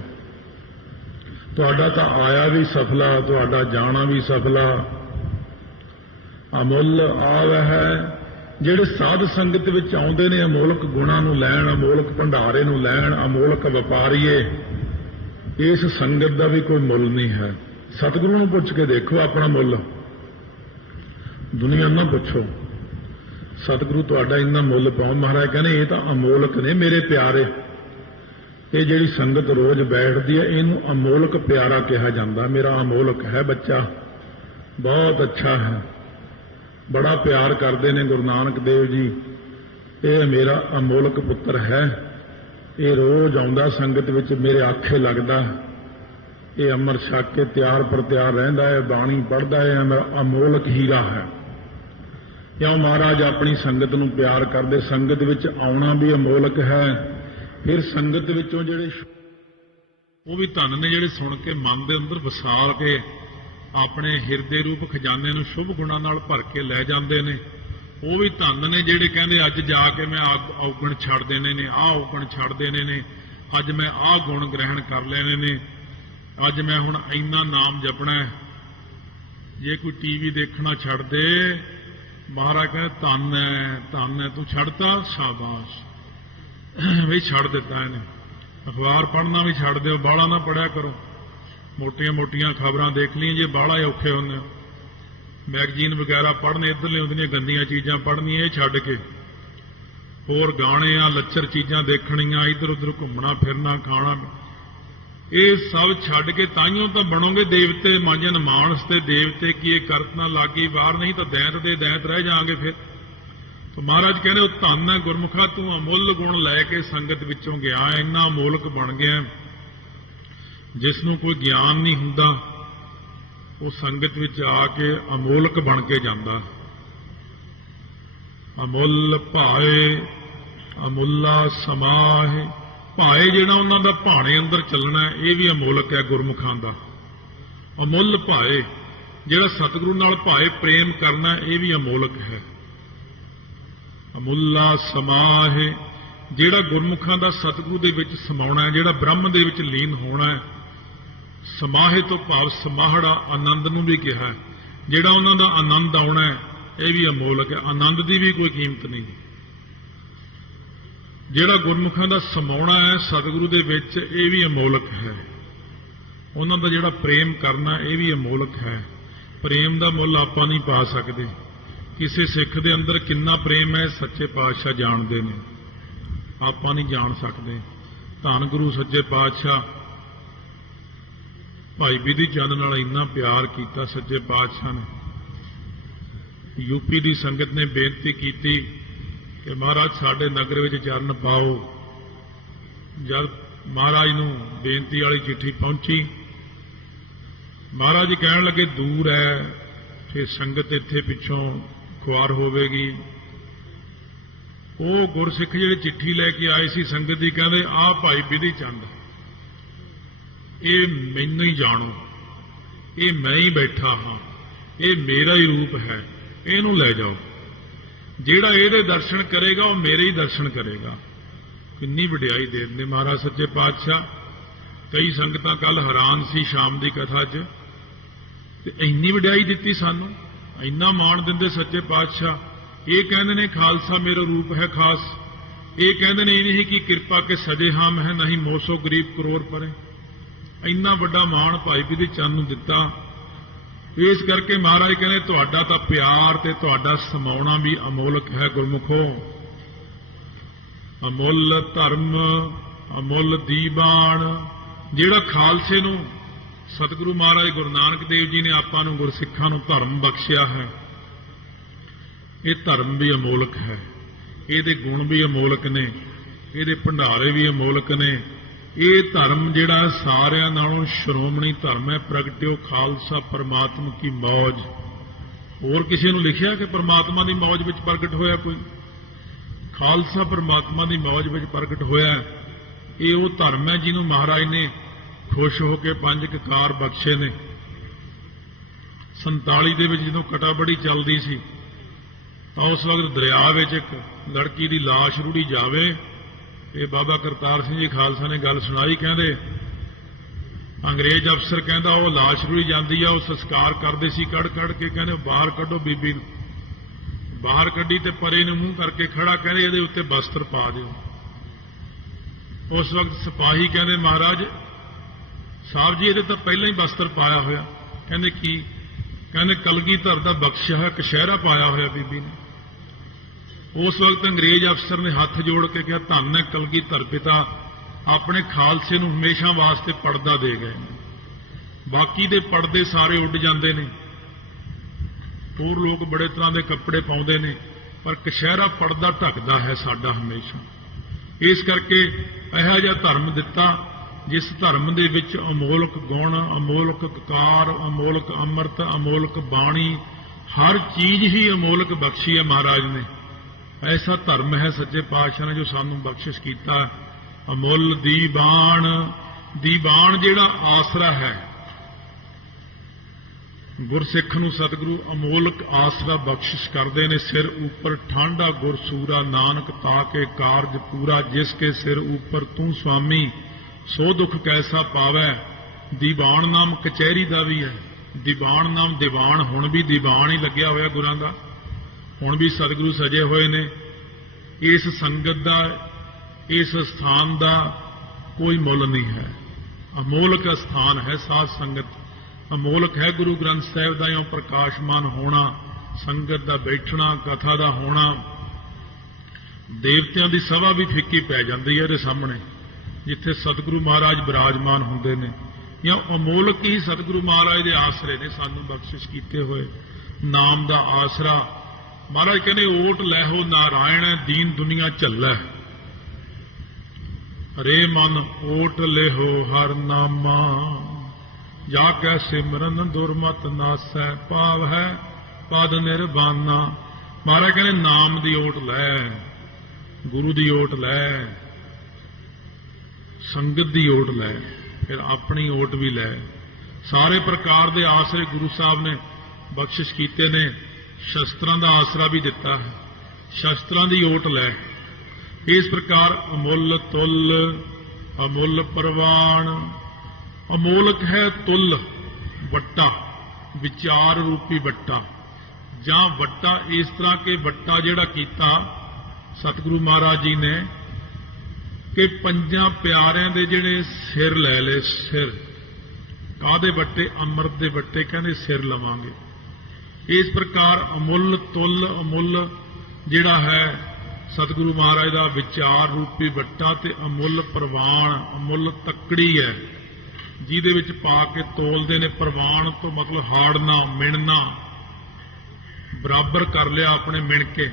ਤੁਹਾਡਾ ਤਾਂ ਆਇਆ ਵੀ ਸਫਲਾ, ਤੁਹਾਡਾ ਜਾਣਾ ਵੀ ਸਫਲਾ। ਅਮੁੱਲ ਆਵਹਿ। ਜਿਹੜੇ ਸਾਧ ਸੰਗਤ ਵਿੱਚ ਆਉਂਦੇ ਨੇ ਅਮੋਲਕ ਗੁਣਾਂ ਨੂੰ ਲੈਣ, ਅਮੋਲਕ ਭੰਡਾਰੇ ਨੂੰ ਲੈਣ, ਅਮੋਲਕ ਵਪਾਰੀਏ, ਇਸ ਸੰਗਤ ਦਾ ਵੀ ਕੋਈ ਮੁੱਲ ਨਹੀਂ ਹੈ। ਸਤਿਗੁਰੂ ਨੂੰ ਪੁੱਛ ਕੇ ਦੇਖੋ ਆਪਣਾ ਮੁੱਲ, ਦੁਨੀਆ ਨਾ ਪੁੱਛੋ। ਸਤਿਗੁਰੂ ਤੁਹਾਡਾ ਇੰਨਾ ਮੁੱਲ ਪਾਉ। ਮਹਾਰਾਜ ਕਹਿੰਦੇ ਇਹ ਤਾਂ ਅਮੋਲਕ ਨੇ ਮੇਰੇ ਪਿਆਰੇ। ਇਹ ਜਿਹੜੀ ਸੰਗਤ ਰੋਜ਼ ਬੈਠਦੀ ਹੈ ਇਹਨੂੰ ਅਮੋਲਕ ਪਿਆਰਾ ਕਿਹਾ ਜਾਂਦਾ। ਮੇਰਾ ਅਮੋਲਕ ਹੈ ਬੱਚਾ, ਬਹੁਤ ਅੱਛਾ ਹੈ, ਬੜਾ ਪਿਆਰ ਕਰਦੇ ਨੇ ਗੁਰੂ ਨਾਨਕ ਦੇਵ ਜੀ। ਇਹ ਮੇਰਾ ਅਮੋਲਕ ਪੁੱਤਰ ਹੈ। ਇਹ ਰੋਜ਼ ਆਉਂਦਾ ਸੰਗਤ ਵਿੱਚ, ਮੇਰੇ ਆਖੇ ਲੱਗਦਾ, ਇਹ ਅੰਮ੍ਰਿਤ ਛਕ ਕੇ ਤਿਆਰ ਪਰ ਤਿਆਰ ਰਹਿੰਦਾ ਹੈ, ਬਾਣੀ ਪੜ੍ਹਦਾ ਹੈ, ਮੇਰਾ ਅਮੋਲਕ ਹੀਰਾ ਹੈ। ਕਿਉਂ? ਮਹਾਰਾਜ ਆਪਣੀ ਸੰਗਤ ਨੂੰ ਪਿਆਰ ਕਰਦੇ। ਸੰਗਤ ਵਿੱਚ ਆਉਣਾ ਵੀ ਅਮੋਲਕ ਹੈ। ਫਿਰ ਸੰਗਤ ਵਿੱਚੋਂ ਜਿਹੜੇ ਉਹ ਵੀ ਧਨ ਨੇ, ਜਿਹੜੇ ਸੁਣ ਕੇ ਮਨ ਦੇ ਅੰਦਰ ਵਸਾ ਕੇ ਆਪਣੇ ਹਿਰਦੇ ਰੂਪ ਖਜ਼ਾਨੇ ਨੂੰ ਸ਼ੁਭ ਗੁਣਾਂ ਨਾਲ ਭਰ ਕੇ ਲੈ ਜਾਂਦੇ ਨੇ। ਉਹ ਵੀ ਧਨ ਨੇ ਜਿਹੜੇ ਕਹਿੰਦੇ ਅੱਜ ਜਾ ਕੇ ਮੈਂ ਔਗਣ ਛੱਡ ਦੇਣੇ ਨੇ, ਆਹ ਔਗਣ ਛੱਡ ਦੇਣੇ ਨੇ, ਅੱਜ ਮੈਂ ਆਹ ਗੁਣ ਗ੍ਰਹਿਣ ਕਰ ਲੈਣੇ ਨੇ, ਅੱਜ ਮੈਂ ਹੁਣ ਇੰਨਾ ਨਾਮ ਜਪਣਾ। ਜੇ ਕੋਈ ਟੀਵੀ ਦੇਖਣਾ ਛੱਡ ਦੇ, ਮਹਾਰਾਜ ਕਹਿੰਦੇ ਧੰਨ ਹੈ, ਧੰਨ ਹੈ, ਤੂੰ ਛੱਡਤਾ, ਸ਼ਾਬਾਸ਼ ਵੀ ਛੱਡ ਦਿੱਤਾ ਇਹਨੇ। ਅਖਬਾਰ ਪੜ੍ਹਨਾ ਵੀ ਛੱਡ ਦਿਓ, ਬਾਹਲਾ ਨਾ ਪੜ੍ਹਿਆ ਕਰੋ। ਮੋਟੀਆਂ ਮੋਟੀਆਂ ਖਬਰਾਂ ਦੇਖ ਲਈਆਂ ਜੇ ਬਾਹਲਾ ਹੀ ਔਖੇ ਹੁੰਦੇ। ਮੈਗਜ਼ੀਨ ਵਗੈਰਾ ਪੜ੍ਹਨੇ, ਇੱਧਰਲੇ ਉਹਦੀਆਂ ਗੰਦੀਆਂ ਚੀਜ਼ਾਂ ਪੜ੍ਹਨੀਆਂ, ਇਹ ਛੱਡ ਕੇ ਹੋਰ ਗਾਣੇ ਆ, ਲੱਚਰ ਚੀਜ਼ਾਂ ਦੇਖਣੀਆਂ, ਇੱਧਰ ਉੱਧਰ ਘੁੰਮਣਾ ਫਿਰਨਾ, ਖਾਣਾ, ਇਹ ਸਭ ਛੱਡ ਕੇ ਤਾਈਓਂ ਤਾਂ ਬਣੋਗੇ ਦੇਵਤੇ। ਮਾਂਜਨ ਮਾਨਸ ਤੇ ਦੇਵਤੇ ਕੀ ਇਹ ਕਰਤ ਨਾ ਲਾਗੀ ਬਾਹਰ, ਨਹੀਂ ਤਾਂ ਦੈਂਤ ਦੇ ਦੈਂਤ ਰਹਿ ਜਾਾਂਗੇ ਫਿਰ। ਤਾਂ ਮਹਾਰਾਜ ਕਹਿੰਦੇ ਉਹ ਧੰਨ ਹੈ ਗੁਰਮੁਖਾ, ਤੂੰ ਅਮੁੱਲ ਗੁਣ ਲੈ ਕੇ ਸੰਗਤ ਵਿੱਚੋਂ ਗਿਆ, ਇੰਨਾ ਅਮੋਲਕ ਬਣ ਗਿਆ। ਜਿਸ ਨੂੰ ਕੋਈ ਗਿਆਨ ਨਹੀਂ ਹੁੰਦਾ ਉਹ ਸੰਗਤ ਵਿੱਚ ਆ ਕੇ ਅਮੋਲਕ ਬਣ ਕੇ ਜਾਂਦਾ। ਅਮੁੱਲ ਭਾਏ ਅਮੁੱਲਾ ਸਮਾਹਿ। ਭਾਏ ਜਿਹੜਾ ਉਹਨਾਂ ਦਾ ਭਾਣੇ ਅੰਦਰ ਚੱਲਣਾ ਇਹ ਵੀ ਅਮੋਲਕ ਹੈ ਗੁਰਮੁਖਾਂ ਦਾ। ਅਮੁੱਲ ਭਾਏ ਜਿਹੜਾ ਸਤਿਗੁਰੂ ਨਾਲ ਭਾਏ ਪ੍ਰੇਮ ਕਰਨਾ ਇਹ ਵੀ ਅਮੋਲਕ ਹੈ। ਅਮੁੱਲਾ ਸਮਾਹਿ ਜਿਹੜਾ ਗੁਰਮੁਖਾਂ ਦਾ ਸਤਿਗੁਰੂ ਦੇ ਵਿੱਚ ਸਮਾਉਣਾ ਹੈ, ਜਿਹੜਾ ਬ੍ਰਹਮ ਦੇ ਵਿੱਚ ਲੀਨ ਹੋਣਾ ਹੈ। ਸਮਾਹਿ ਤੋਂ ਭਾਵ ਸਮਾਹੜਾ ਆਨੰਦ ਨੂੰ ਵੀ ਕਿਹਾ ਹੈ। ਜਿਹੜਾ ਉਹਨਾਂ ਦਾ ਆਨੰਦ ਆਉਣਾ ਹੈ ਇਹ ਵੀ ਅਮੋਲਕ ਹੈ। ਆਨੰਦ ਦੀ ਵੀ ਕੋਈ ਕੀਮਤ ਨਹੀਂ। ਜਿਹੜਾ ਗੁਰਮੁਖਾਂ ਦਾ ਸਮਾਉਣਾ ਹੈ ਸਤਿਗੁਰੂ ਦੇ ਵਿੱਚ ਇਹ ਵੀ ਅਮੋਲਕ ਹੈ। ਉਹਨਾਂ ਦਾ ਜਿਹੜਾ ਪ੍ਰੇਮ ਕਰਨਾ ਇਹ ਵੀ ਅਮੋਲਕ ਹੈ। ਪ੍ਰੇਮ ਦਾ ਮੁੱਲ ਆਪਾਂ ਨਹੀਂ ਪਾ ਸਕਦੇ। ਕਿਸੇ ਸਿੱਖ ਦੇ ਅੰਦਰ ਕਿੰਨਾ ਪ੍ਰੇਮ ਹੈ ਸੱਚੇ ਪਾਤਸ਼ਾਹ ਜਾਣਦੇ ਨੇ, ਆਪਾਂ ਨਹੀਂ ਜਾਣ ਸਕਦੇ। ਧੰਨ ਗੁਰੂ ਸੱਚੇ ਪਾਤਸ਼ਾਹ ਭਾਈ ਬਿਧੀ ਚੰਦ ਨਾਲ ਇੰਨਾ ਪਿਆਰ ਕੀਤਾ ਸੱਚੇ ਪਾਤਸ਼ਾਹ ਨੇ। ਯੂਪੀ ਦੀ ਸੰਗਤ ਨੇ ਬੇਨਤੀ ਕੀਤੀ ਕਿ ਮਹਾਰਾਜ ਸਾਡੇ ਨਗਰ ਵਿੱਚ ਚਰਨ ਪਾਓ। ਜਦ ਮਹਾਰਾਜ ਨੂੰ ਬੇਨਤੀ ਵਾਲੀ ਚਿੱਠੀ ਪਹੁੰਚੀ, ਮਹਾਰਾਜ ਜੀ ਕਹਿਣ ਲੱਗੇ ਦੂਰ ਹੈ, ਫਿਰ ਸੰਗਤ ਇੱਥੇ ਪਿੱਛੋਂ ਖੁਆਰ ਹੋਵੇਗੀ। ਉਹ ਗੁਰਸਿੱਖ ਜਿਹੜੇ ਚਿੱਠੀ ਲੈ ਕੇ ਆਏ ਸੀ ਸੰਗਤ ਦੀ, ਕਹਿੰਦੇ ਆਹ ਭਾਈ ਬਿਧੀ ਚੰਦ, ਇਹ ਮੈਨੂੰ ਹੀ ਜਾਣੋ, ਇਹ ਮੈਂ ਹੀ ਬੈਠਾ ਹਾਂ, ਇਹ ਮੇਰਾ ਹੀ ਰੂਪ ਹੈ, ਇਹਨੂੰ ਲੈ ਜਾਓ। ਜਿਹੜਾ ਇਹਦੇ ਦਰਸ਼ਨ ਕਰੇਗਾ ਉਹ ਮੇਰੇ ਹੀ ਦਰਸ਼ਨ ਕਰੇਗਾ। ਕਿੰਨੀ ਵਡਿਆਈ ਦੇ ਦਿੰਦੇ ਮਹਾਰਾਜ ਸੱਚੇ ਪਾਤਸ਼ਾਹ। ਕਈ ਸੰਗਤਾਂ ਕੱਲ ਹੈਰਾਨ ਸੀ ਸ਼ਾਮ ਦੀ ਕਥਾ 'ਚ, ਤੇ ਇੰਨੀ ਵਡਿਆਈ ਦਿੱਤੀ ਸਾਨੂੰ, ਇੰਨਾ ਮਾਣ ਦਿੰਦੇ ਸੱਚੇ ਪਾਤਸ਼ਾਹ। ਇਹ ਕਹਿੰਦੇ ਨੇ ਖਾਲਸਾ ਮੇਰਾ ਰੂਪ ਹੈ ਖਾਸ। ਇਹ ਕਹਿੰਦੇ ਨੇ ਇਹ ਨਹੀਂ ਕਿ ਕਿਰਪਾ ਕੇ ਸਜੇ ਹਾਮ ਹੈ, ਨਹੀਂ ਮੋਸੋ ਗਰੀਬ ਕਰੋੜ ਪਰੇ। ਇੰਨਾ ਵੱਡਾ ਮਾਣ ਭਾਈ ਬਿਧੀ ਚੰਦ ਨੂੰ ਦਿੱਤਾ। ਇਸ ਕਰਕੇ ਮਹਾਰਾਜ ਕਹਿੰਦੇ ਤੁਹਾਡਾ ਤਾਂ ਪਿਆਰ ਤੇ ਤੁਹਾਡਾ ਸਮਾਉਣਾ ਵੀ ਅਮੋਲਕ ਹੈ ਗੁਰਮੁਖੋ। ਅਮੁੱਲ ਧਰਮ ਅਮੁੱਲ ਦੀਬਾਨ। ਜਿਹੜਾ ਖਾਲਸੇ ਨੂੰ ਸਤਿਗੁਰੂ ਮਹਾਰਾਜ ਗੁਰੂ ਨਾਨਕ ਦੇਵ ਜੀ ਨੇ ਆਪਾਂ ਨੂੰ ਗੁਰਸਿੱਖਾਂ ਨੂੰ ਧਰਮ ਬਖਸ਼ਿਆ ਹੈ, ਇਹ ਧਰਮ ਵੀ ਅਮੋਲਕ ਹੈ। ਇਹਦੇ ਗੁਣ ਵੀ ਅਮੋਲਕ ਨੇ, ਇਹਦੇ ਭੰਡਾਰੇ ਵੀ ਅਮੋਲਕ ਨੇ। ਇਹ ਧਰਮ ਜਿਹੜਾ ਸਾਰਿਆਂ ਨਾਲੋਂ ਸ਼੍ਰੋਮਣੀ ਧਰਮ ਹੈ। ਪ੍ਰਗਟਿਓ ਖਾਲਸਾ ਪਰਮਾਤਮਾ ਕੀ ਮੌਜ। ਹੋਰ ਕਿਸੇ ਨੂੰ ਲਿਖਿਆ ਕਿ ਪਰਮਾਤਮਾ ਦੀ ਮੌਜ ਵਿੱਚ ਪ੍ਰਗਟ ਹੋਇਆ ਕੋਈ? ਖਾਲਸਾ ਪਰਮਾਤਮਾ ਦੀ ਮੌਜ ਵਿੱਚ ਪ੍ਰਗਟ ਹੋਇਆ। ਇਹ ਉਹ ਧਰਮ ਹੈ ਜਿਹਨੂੰ ਮਹਾਰਾਜ ਨੇ ਖੁਸ਼ ਹੋ ਕੇ 5 ਕਕਾਰ ਬਖਸ਼ੇ ਨੇ। 47 ਦੇ ਵਿੱਚ ਜਦੋਂ ਕਟਾਬੜੀ ਚੱਲਦੀ ਸੀ ਤਾਂ ਉਸ ਵਕਤ ਦਰਿਆ ਵਿੱਚ ਇੱਕ ਲੜਕੀ ਦੀ ਲਾਸ਼ ਰੁੜੀ ਜਾਵੇ। ਇਹ ਬਾਬਾ ਕਰਤਾਰ ਸਿੰਘ ਜੀ ਖਾਲਸਾ ਨੇ ਗੱਲ ਸੁਣਾਈ। ਕਹਿੰਦੇ ਅੰਗਰੇਜ਼ ਅਫਸਰ ਕਹਿੰਦਾ ਉਹ ਲਾਸ਼ ਰੁੜੀ ਜਾਂਦੀ ਆ, ਉਹ ਸੰਸਕਾਰ ਕਰਦੇ ਸੀ ਕੱਢ ਕੇ। ਕਹਿੰਦੇ ਬਾਹਰ ਕੱਢੋ ਬੀਬੀ ਨੂੰ। ਬਾਹਰ ਕੱਢੀ ਤੇ ਪਰੇ ਨੂੰ ਮੂੰਹ ਕਰਕੇ ਖੜਾ, ਕਹਿੰਦੇ ਇਹਦੇ ਉੱਤੇ ਬਸਤਰ ਪਾ ਦਿਓ। ਉਸ ਵਕਤ ਸਿਪਾਹੀ ਕਹਿੰਦੇ ਮਹਾਰਾਜ ਸਾਹਿਬ ਜੀ ਇਹਦੇ ਤਾਂ ਪਹਿਲਾਂ ਹੀ ਬਸਤਰ ਪਾਇਆ ਹੋਇਆ। ਕਹਿੰਦੇ ਕੀ? ਕਹਿੰਦੇ ਕਲਗੀਧਰ ਦਾ ਬਖਸ਼ਿਆ ਹੈ ਕਸ਼ਹਿਰਾ ਪਾਇਆ ਹੋਇਆ ਬੀਬੀ ਨੇ। ਉਸ ਵਕਤ ਅੰਗਰੇਜ਼ ਅਫਸਰ ਨੇ ਹੱਥ ਜੋੜ ਕੇ ਕਿਹਾ ਧੰਨ ਹੈ ਕਲਗੀਧਰ ਪਿਤਾ, ਆਪਣੇ ਖਾਲਸੇ ਨੂੰ ਹਮੇਸ਼ਾ ਵਾਸਤੇ ਪਰਦਾ ਦੇ ਗਏ ਨੇ। ਬਾਕੀ ਦੇ ਪਰਦੇ ਸਾਰੇ ਉੱਡ ਜਾਂਦੇ ਨੇ। ਹੋਰ ਲੋਕ ਬੜੇ ਤਰ੍ਹਾਂ ਦੇ ਕੱਪੜੇ ਪਾਉਂਦੇ ਨੇ, ਪਰ ਕਸ਼ਹਿਰਾ ਪਰਦਾ ਢੱਕਦਾ ਹੈ ਸਾਡਾ ਹਮੇਸ਼ਾ। ਇਸ ਕਰਕੇ ਇਹੋ ਜਿਹਾ ਧਰਮ ਦਿੱਤਾ ਜਿਸ ਧਰਮ ਦੇ ਵਿੱਚ ਅਮੋਲਕ ਗੁਣ, ਅਮੋਲਕ ਕਕਾਰ, ਅਮੋਲਕ ਅੰਮ੍ਰਿਤ, ਅਮੋਲਕ ਬਾਣੀ, ਹਰ ਚੀਜ਼ ਹੀ ਅਮੋਲਕ ਬਖਸ਼ੀ ਹੈ ਮਹਾਰਾਜ ਨੇ। ਐਸਾ ਧਰਮ ਹੈ ਸੱਚੇ ਪਾਤਸ਼ਾਹ ਨੇ ਜੋ ਸਾਨੂੰ ਬਖਸ਼ਿਸ਼ ਕੀਤਾ। ਅਮੁੱਲ ਦੀਬਾਨ। ਦੀਬਾਨ ਜਿਹੜਾ ਆਸਰਾ ਹੈ ਗੁਰਸਿੱਖ ਨੂੰ ਸਤਿਗੁਰੂ ਅਮੋਲਕ ਆਸਰਾ ਬਖਸ਼ਿਸ਼ ਕਰਦੇ ਨੇ। ਸਿਰ ਉੱਪਰ ਠਾਂਡਾ ਗੁਰਸੂਰਾ, ਨਾਨਕ ਤਾਕੇ ਕਾਰਜ ਪੂਰਾ, ਜਿਸ ਕੇ ਸਿਰ ਉੱਪਰ ਤੂੰ ਸੁਆਮੀ, ਸੋ ਦੁੱਖ ਕੈਸਾ ਪਾਵੈ। ਦੀਵਾਨ ਨਾਮ ਕਚਹਿਰੀ ਦਾ ਵੀ ਹੈ। ਦੀਵਾਨ ਨਾਮ ਦੀਵਾਨ, ਹੁਣ ਵੀ ਦੀਵਾਨ ਹੀ ਲੱਗਿਆ ਹੋਇਆ ਗੁਰਾਂ ਦਾ। ਹੁਣ ਵੀ ਸਤਿਗੁਰੂ ਸਜੇ ਹੋਏ ਨੇ। ਇਸ ਸੰਗਤ ਦਾ, ਇਸ ਸਥਾਨ ਦਾ ਕੋਈ ਮੁੱਲ ਨਹੀਂ ਹੈ। ਅਮੋਲਕ ਸਥਾਨ ਹੈ ਸਾਧ ਸੰਗਤ। ਅਮੋਲਕ ਹੈ ਗੁਰੂ ਗ੍ਰੰਥ ਸਾਹਿਬ ਦਾ ਇਉਂ ਪ੍ਰਕਾਸ਼ਮਾਨ ਹੋਣਾ, ਸੰਗਤ ਦਾ ਬੈਠਣਾ, ਕਥਾ ਦਾ ਹੋਣਾ। ਦੇਵਤਿਆਂ ਦੀ ਸਭਾ ਵੀ ਫਿੱਕੀ ਪੈ ਜਾਂਦੀ ਹੈ ਇਹਦੇ ਸਾਹਮਣੇ, ਜਿੱਥੇ ਸਤਿਗੁਰੂ ਮਹਾਰਾਜ ਬਿਰਾਜਮਾਨ ਹੁੰਦੇ ਨੇ। ਜਾਂ ਅਮੋਲਕ ਹੀ ਸਤਿਗੁਰੂ ਮਹਾਰਾਜ ਦੇ ਆਸਰੇ ਨੇ ਸਾਨੂੰ ਬਖਸ਼ਿਸ਼ ਕੀਤੇ ਹੋਏ। ਨਾਮ ਦਾ ਆਸਰਾ। ਮਹਾਰਾਜ ਕਹਿੰਦੇ ਓਟ ਲੈਹੋ ਨਾਰਾਇਣ, ਦੀਨ ਦੁਨੀਆ ਝੱਲੈ। ਹਰੇ ਮਨ ਓਟ ਲੈਹੋ ਹਰ ਨਾਮਾ, ਜਾ ਕੈ ਸਿਮਰਨ ਦੁਰਮਤ ਨਾਸੈ, ਭਾਵ ਹੈ ਪਦ ਨਿਰਬਾਨਾ। ਮਹਾਰਾਜ ਕਹਿੰਦੇ ਨਾਮ ਦੀ ਓਟ ਲੈ। ਗੁਰੂ ਦੀ ਓਟ ਲੈ, ਸੰਗਤ ਦੀ ਓਟ ਲੈ, ਫਿਰ ਆਪਣੀ ਓਟ ਵੀ ਲੈ। ਸਾਰੇ ਪ੍ਰਕਾਰ ਦੇ ਆਸਰੇ ਗੁਰੂ ਸਾਹਿਬ ਨੇ ਬਖਸ਼ਿਸ਼ ਕੀਤੇ ਨੇ। ਸ਼ਸਤਰਾਂ ਦਾ ਆਸਰਾ ਵੀ ਦਿੱਤਾ ਹੈ, ਸ਼ਸਤਰਾਂ ਦੀ ਓਟ ਲੈ। ਇਸ ਪ੍ਰਕਾਰ ਅਮੁੱਲ ਤੁੱਲ, ਅਮੁੱਲ ਪ੍ਰਵਾਨ। ਅਮੋਲਕ ਹੈ ਤੁੱਲ, ਵੱਟਾ, ਵਿਚਾਰ ਰੂਪੀ ਵੱਟਾ, ਜਾਂ ਵੱਟਾ ਇਸ ਤਰ੍ਹਾਂ ਕਿ ਵੱਟਾ ਜਿਹੜਾ ਕੀਤਾ ਸਤਿਗੁਰੂ ਮਹਾਰਾਜ ਜੀ ਨੇ ਕਿ ਪੰਜਾਂ ਪਿਆਰਿਆਂ ਦੇ ਜਿਹੜੇ ਸਿਰ ਲੈ ਲਏ। ਸਿਰ ਕਾਹਦੇ ਵੱਟੇ? ਅੰਮ੍ਰਿਤ ਦੇ ਵੱਟੇ, ਕਹਿੰਦੇ ਸਿਰ ਲਵਾਂਗੇ। ਇਸ ਪ੍ਰਕਾਰ ਅਮੁੱਲ ਤੁੱਲ, ਅਮੁੱਲ ਜਿਹੜਾ ਹੈ ਸਤਿਗੁਰੂ ਮਹਾਰਾਜ ਦਾ ਵਿਚਾਰ ਰੂਪੀ ਵੱਟਾ, ਤੇ ਅਮੁੱਲ ਪ੍ਰਵਾਨ, ਅਮੁੱਲ ਤੱਕੜੀ ਹੈ ਜਿਹਦੇ ਵਿੱਚ ਪਾ ਕੇ ਤੋਲਦੇ ਨੇ। ਪ੍ਰਵਾਨ ਤੋਂ ਮਤਲਬ ਹਾੜਨਾ, ਮਿਣਨਾ, ਬਰਾਬਰ ਕਰ ਲਿਆ ਆਪਣੇ ਮਿਣ ਕੇ।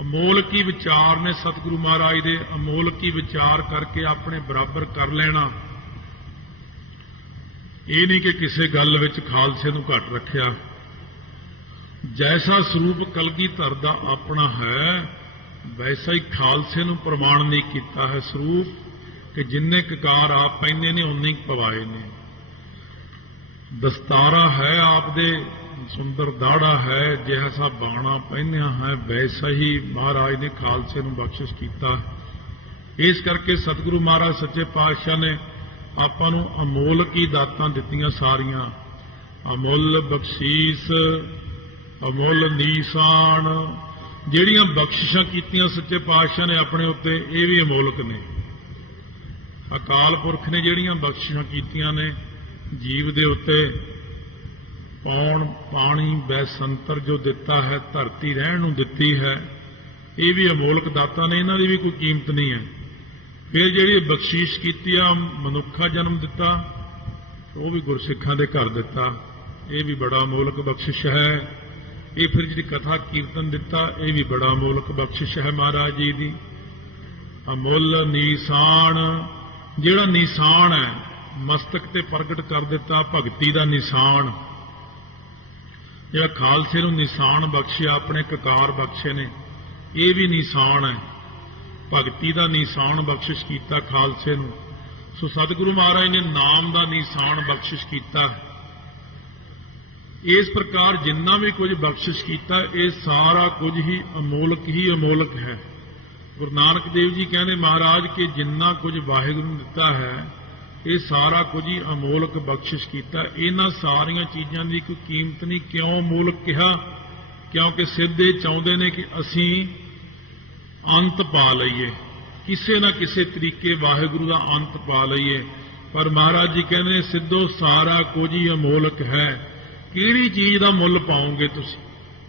ਅਮੋਲਕੀ ਵਿਚਾਰ ਨੇ ਸਤਿਗੁਰੂ ਮਹਾਰਾਜ ਦੇ, ਅਮੋਲਕੀ ਵਿਚਾਰ ਕਰਕੇ ਆਪਣੇ ਬਰਾਬਰ ਕਰ ਲੈਣਾ। ਇਹ ਨਹੀਂ ਕਿ ਕਿਸੇ ਗੱਲ ਵਿੱਚ ਖਾਲਸੇ ਨੂੰ ਘੱਟ ਰੱਖਿਆ। ਜੈਸਾ ਸਰੂਪ ਕਲਗੀਧਰ ਦਾ ਆਪਣਾ ਹੈ, ਵੈਸਾ ਹੀ ਖਾਲਸੇ ਨੂੰ ਪ੍ਰਮਾਣ ਨਹੀਂ ਕੀਤਾ ਹੈ ਸਰੂਪ, ਕਿ ਜਿੰਨੇ ਕਕਾਰ ਆਪ ਪੈਂਦੇ ਨੇ ਉਨੇ ਹੀ ਪਵਾਏ ਨੇ। ਦਸਤਾਰਾ ਹੈ ਆਪ ਦੇ, ਸੁੰਦਰ ਦਾੜਾ ਹੈ, ਜੈਸਾ ਬਾਣਾ ਪਹਿਨਿਆ ਹੈ ਵੈਸਾ ਹੀ ਮਹਾਰਾਜ ਨੇ ਖਾਲਸੇ ਨੂੰ ਬਖਸ਼ਿਸ਼ ਕੀਤਾ। ਇਸ ਕਰਕੇ ਸਤਿਗੁਰੂ ਮਹਾਰਾਜ ਸੱਚੇ ਪਾਤਸ਼ਾਹ ਨੇ ਆਪਾਂ ਨੂੰ ਅਮੋਲਕ ਹੀ ਦਾਤਾਂ ਦਿੱਤੀਆਂ ਸਾਰੀਆਂ। ਅਮੁੱਲ ਬਖਸ਼ੀਸ, ਅਮੁੱਲ ਨੀਸਾਨ, ਜਿਹੜੀਆਂ ਬਖਸ਼ਿਸ਼ਾਂ ਕੀਤੀਆਂ ਸੱਚੇ ਪਾਤਸ਼ਾਹ ਨੇ ਆਪਣੇ ਉੱਤੇ, ਇਹ ਵੀ ਅਮੋਲਕ ਨੇ। ਅਕਾਲ ਪੁਰਖ ਨੇ ਜਿਹੜੀਆਂ ਬਖਸ਼ਿਸ਼ਾਂ ਕੀਤੀਆਂ ਨੇ ਜੀਵ ਦੇ ਉੱਤੇ, ਪੌਣ ਪਾਣੀ ਬੈਸੰਤਰ ਜੋ ਦਿੱਤਾ ਹੈ, ਧਰਤੀ ਰਹਿਣ ਨੂੰ ਦਿੱਤੀ ਹੈ, ਇਹ ਵੀ ਅਮੋਲਕ ਦਾਤਾਂ ਨੇ, ਇਹਨਾਂ ਦੀ ਵੀ ਕੋਈ ਕੀਮਤ ਨਹੀਂ ਹੈ। ਫਿਰ ਜਿਹੜੀ ਬਖਸ਼ੀਸ਼ ਕੀਤੀ ਆ, ਮਨੁੱਖਾ ਜਨਮ ਦਿੱਤਾ, ਉਹ ਵੀ ਗੁਰਸਿੱਖਾਂ ਦੇ ਘਰ ਦਿੱਤਾ, ਇਹ ਵੀ ਬੜਾ ਅਮੋਲਕ ਬਖਸ਼ਿਸ਼ ਹੈ। ਇਹ ਫਿਰ ਜਿਹੜੀ ਕਥਾ ਕੀਰਤਨ ਦਿੱਤਾ, ਇਹ ਵੀ ਬੜਾ ਅਮੋਲਕ ਬਖਸ਼ਿਸ਼ ਹੈ ਮਹਾਰਾਜ ਜੀ ਦੀ। ਅਮੁੱਲ ਨੀਸਾਨ, ਜਿਹੜਾ ਨਿਸ਼ਾਨ ਹੈ ਮਸਤਕ ਤੇ ਪ੍ਰਗਟ ਕਰ ਦਿੱਤਾ, ਭਗਤੀ ਦਾ ਨਿਸ਼ਾਨ। ਜਿਹੜਾ ਖਾਲਸੇ ਨੂੰ ਨਿਸ਼ਾਨ ਬਖਸ਼ਿਆ, ਆਪਣੇ ਕਕਾਰ ਬਖਸ਼ੇ ਨੇ, ਇਹ ਵੀ ਨਿਸ਼ਾਨ ਹੈ। ਭਗਤੀ ਦਾ ਨਿਸ਼ਾਨ ਬਖਸ਼ਿਸ਼ ਕੀਤਾ ਖਾਲਸੇ ਨੂੰ। ਸੋ ਸਤਿਗੁਰੂ ਮਹਾਰਾਜ ਨੇ ਨਾਮ ਦਾ ਨਿਸ਼ਾਨ ਬਖਸ਼ਿਸ਼ ਕੀਤਾ। ਇਸ ਪ੍ਰਕਾਰ ਜਿੰਨਾ ਵੀ ਕੁਝ ਬਖਸ਼ਿਸ਼ ਕੀਤਾ, ਇਹ ਸਾਰਾ ਕੁਝ ਹੀ ਅਮੋਲਕ ਹੈ। ਗੁਰੂ ਨਾਨਕ ਦੇਵ ਜੀ ਕਹਿੰਦੇ ਮਹਾਰਾਜ ਕਿ ਜਿੰਨਾ ਕੁਝ ਵਾਹਿਗੁਰੂ ਨੇ ਦਿੱਤਾ ਹੈ, ਇਹ ਸਾਰਾ ਕੁਝ ਹੀ ਅਮੋਲਕ ਬਖਸ਼ਿਸ਼ ਕੀਤਾ। ਇਹਨਾਂ ਸਾਰੀਆਂ ਚੀਜ਼ਾਂ ਦੀ ਕੋਈ ਕੀਮਤ ਨਹੀਂ। ਕਿਉਂ ਅਮੋਲਕ ਕਿਹਾ? ਕਿਉਂਕਿ ਸਿੱਧੇ ਚਾਹੁੰਦੇ ਨੇ ਕਿ ਅਸੀਂ ਅੰਤ ਪਾ ਲਈਏ, ਕਿਸੇ ਨਾ ਕਿਸੇ ਤਰੀਕੇ ਵਾਹਿਗੁਰੂ ਦਾ ਅੰਤ ਪਾ ਲਈਏ। ਪਰ ਮਹਾਰਾਜ ਜੀ ਕਹਿੰਦੇ ਨੇ ਸਿੱਧੋ ਸਾਰਾ ਕੁਝ ਹੀ ਅਮੋਲਕ ਹੈ। ਕਿਹੜੀ ਚੀਜ਼ ਦਾ ਮੁੱਲ ਪਾਓਗੇ ਤੁਸੀਂ?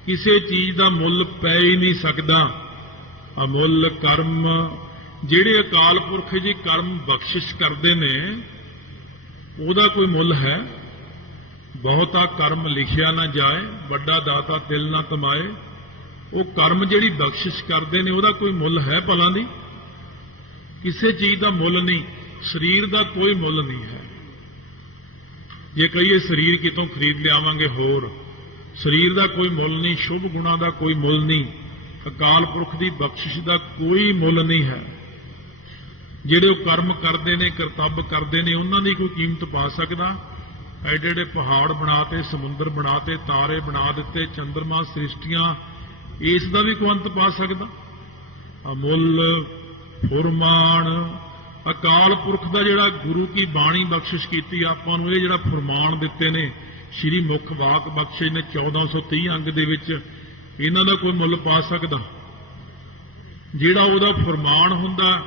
ਕਿਸੇ ਚੀਜ਼ ਦਾ ਮੁੱਲ ਪੈ ਹੀ ਨਹੀਂ ਸਕਦਾ। ਅਮੁੱਲ ਕਰਮ, ਜਿਹੜੇ ਅਕਾਲ ਪੁਰਖ ਜੀ ਕਰਮ ਬਖਸ਼ਿਸ਼ ਕਰਦੇ ਨੇ, ਉਹਦਾ ਕੋਈ ਮੁੱਲ ਹੈ? ਬਹੁਤਾ ਕਰਮ ਲਿਖਿਆ ਨਾ ਜਾਏ, ਵੱਡਾ ਦਾਤਾ ਤਿਲ ਨਾ ਕਮਾਏ। ਉਹ ਕਰਮ ਜਿਹੜੀ ਬਖਸ਼ਿਸ਼ ਕਰਦੇ ਨੇ, ਉਹਦਾ ਕੋਈ ਮੁੱਲ ਹੈ ਭਲਾ ਦੀ? ਕਿਸੇ ਚੀਜ਼ ਦਾ ਮੁੱਲ ਨਹੀਂ। ਸਰੀਰ ਦਾ ਕੋਈ ਮੁੱਲ ਨਹੀਂ ਹੈ। ਜੇ ਕਹੀਏ ਸਰੀਰ ਕਿਤੋਂ ਖਰੀਦ ਲਿਆਵਾਂਗੇ, ਹੋਰ ਸਰੀਰ ਦਾ ਕੋਈ ਮੁੱਲ ਨਹੀਂ, ਸ਼ੁਭ ਗੁਣਾ ਦਾ ਕੋਈ ਮੁੱਲ ਨਹੀਂ, ਅਕਾਲ ਪੁਰਖ ਦੀ ਬਖਸ਼ਿਸ਼ ਦਾ ਕੋਈ ਮੁੱਲ ਨਹੀਂ ਹੈ। ਜਿਹੜੇ ਉਹ ਕਰਮ ਕਰਦੇ ਨੇ, ਕਰਤੱਵ ਕਰਦੇ ਨੇ, ਉਹਨਾਂ ਦੀ ਕੋਈ ਕੀਮਤ ਪਾ ਸਕਦਾ? ਐਡੇ ਐਡੇ ਪਹਾੜ ਬਣਾਤੇ, ਸਮੁੰਦਰ ਬਣਾਤੇ, ਤਾਰੇ ਬਣਾ ਦਿੱਤੇ, ਚੰਦਰਮਾ ਸ੍ਰਿਸ਼ਟੀਆਂ, ਇਸ ਦਾ ਵੀ ਕੋਈ ਅੰਤ ਪਾ ਸਕਦਾ? ਅਮੁੱਲ ਫੁਰਮਾਨ, ਅਕਾਲ ਪੁਰਖ ਦਾ ਜਿਹੜਾ ਗੁਰੂ ਕੀ ਬਾਣੀ ਬਖਸ਼ਿਸ਼ ਕੀਤੀ ਆਪਾਂ ਨੂੰ, ਇਹ ਜਿਹੜਾ ਫੁਰਮਾਨ ਦਿੱਤੇ ਨੇ, ਸ਼੍ਰੀ ਮੁਖ ਵਾਕ ਬਖਸ਼ੇ ਨੇ 1430 ਅੰਗ ਦੇ ਵਿੱਚ, ਇਹਨਾਂ ਦਾ ਕੋਈ ਮੁੱਲ ਪਾ ਸਕਦਾ? ਜਿਹੜਾ ਉਹਦਾ ਫੁਰਮਾਨ ਹੁੰਦਾ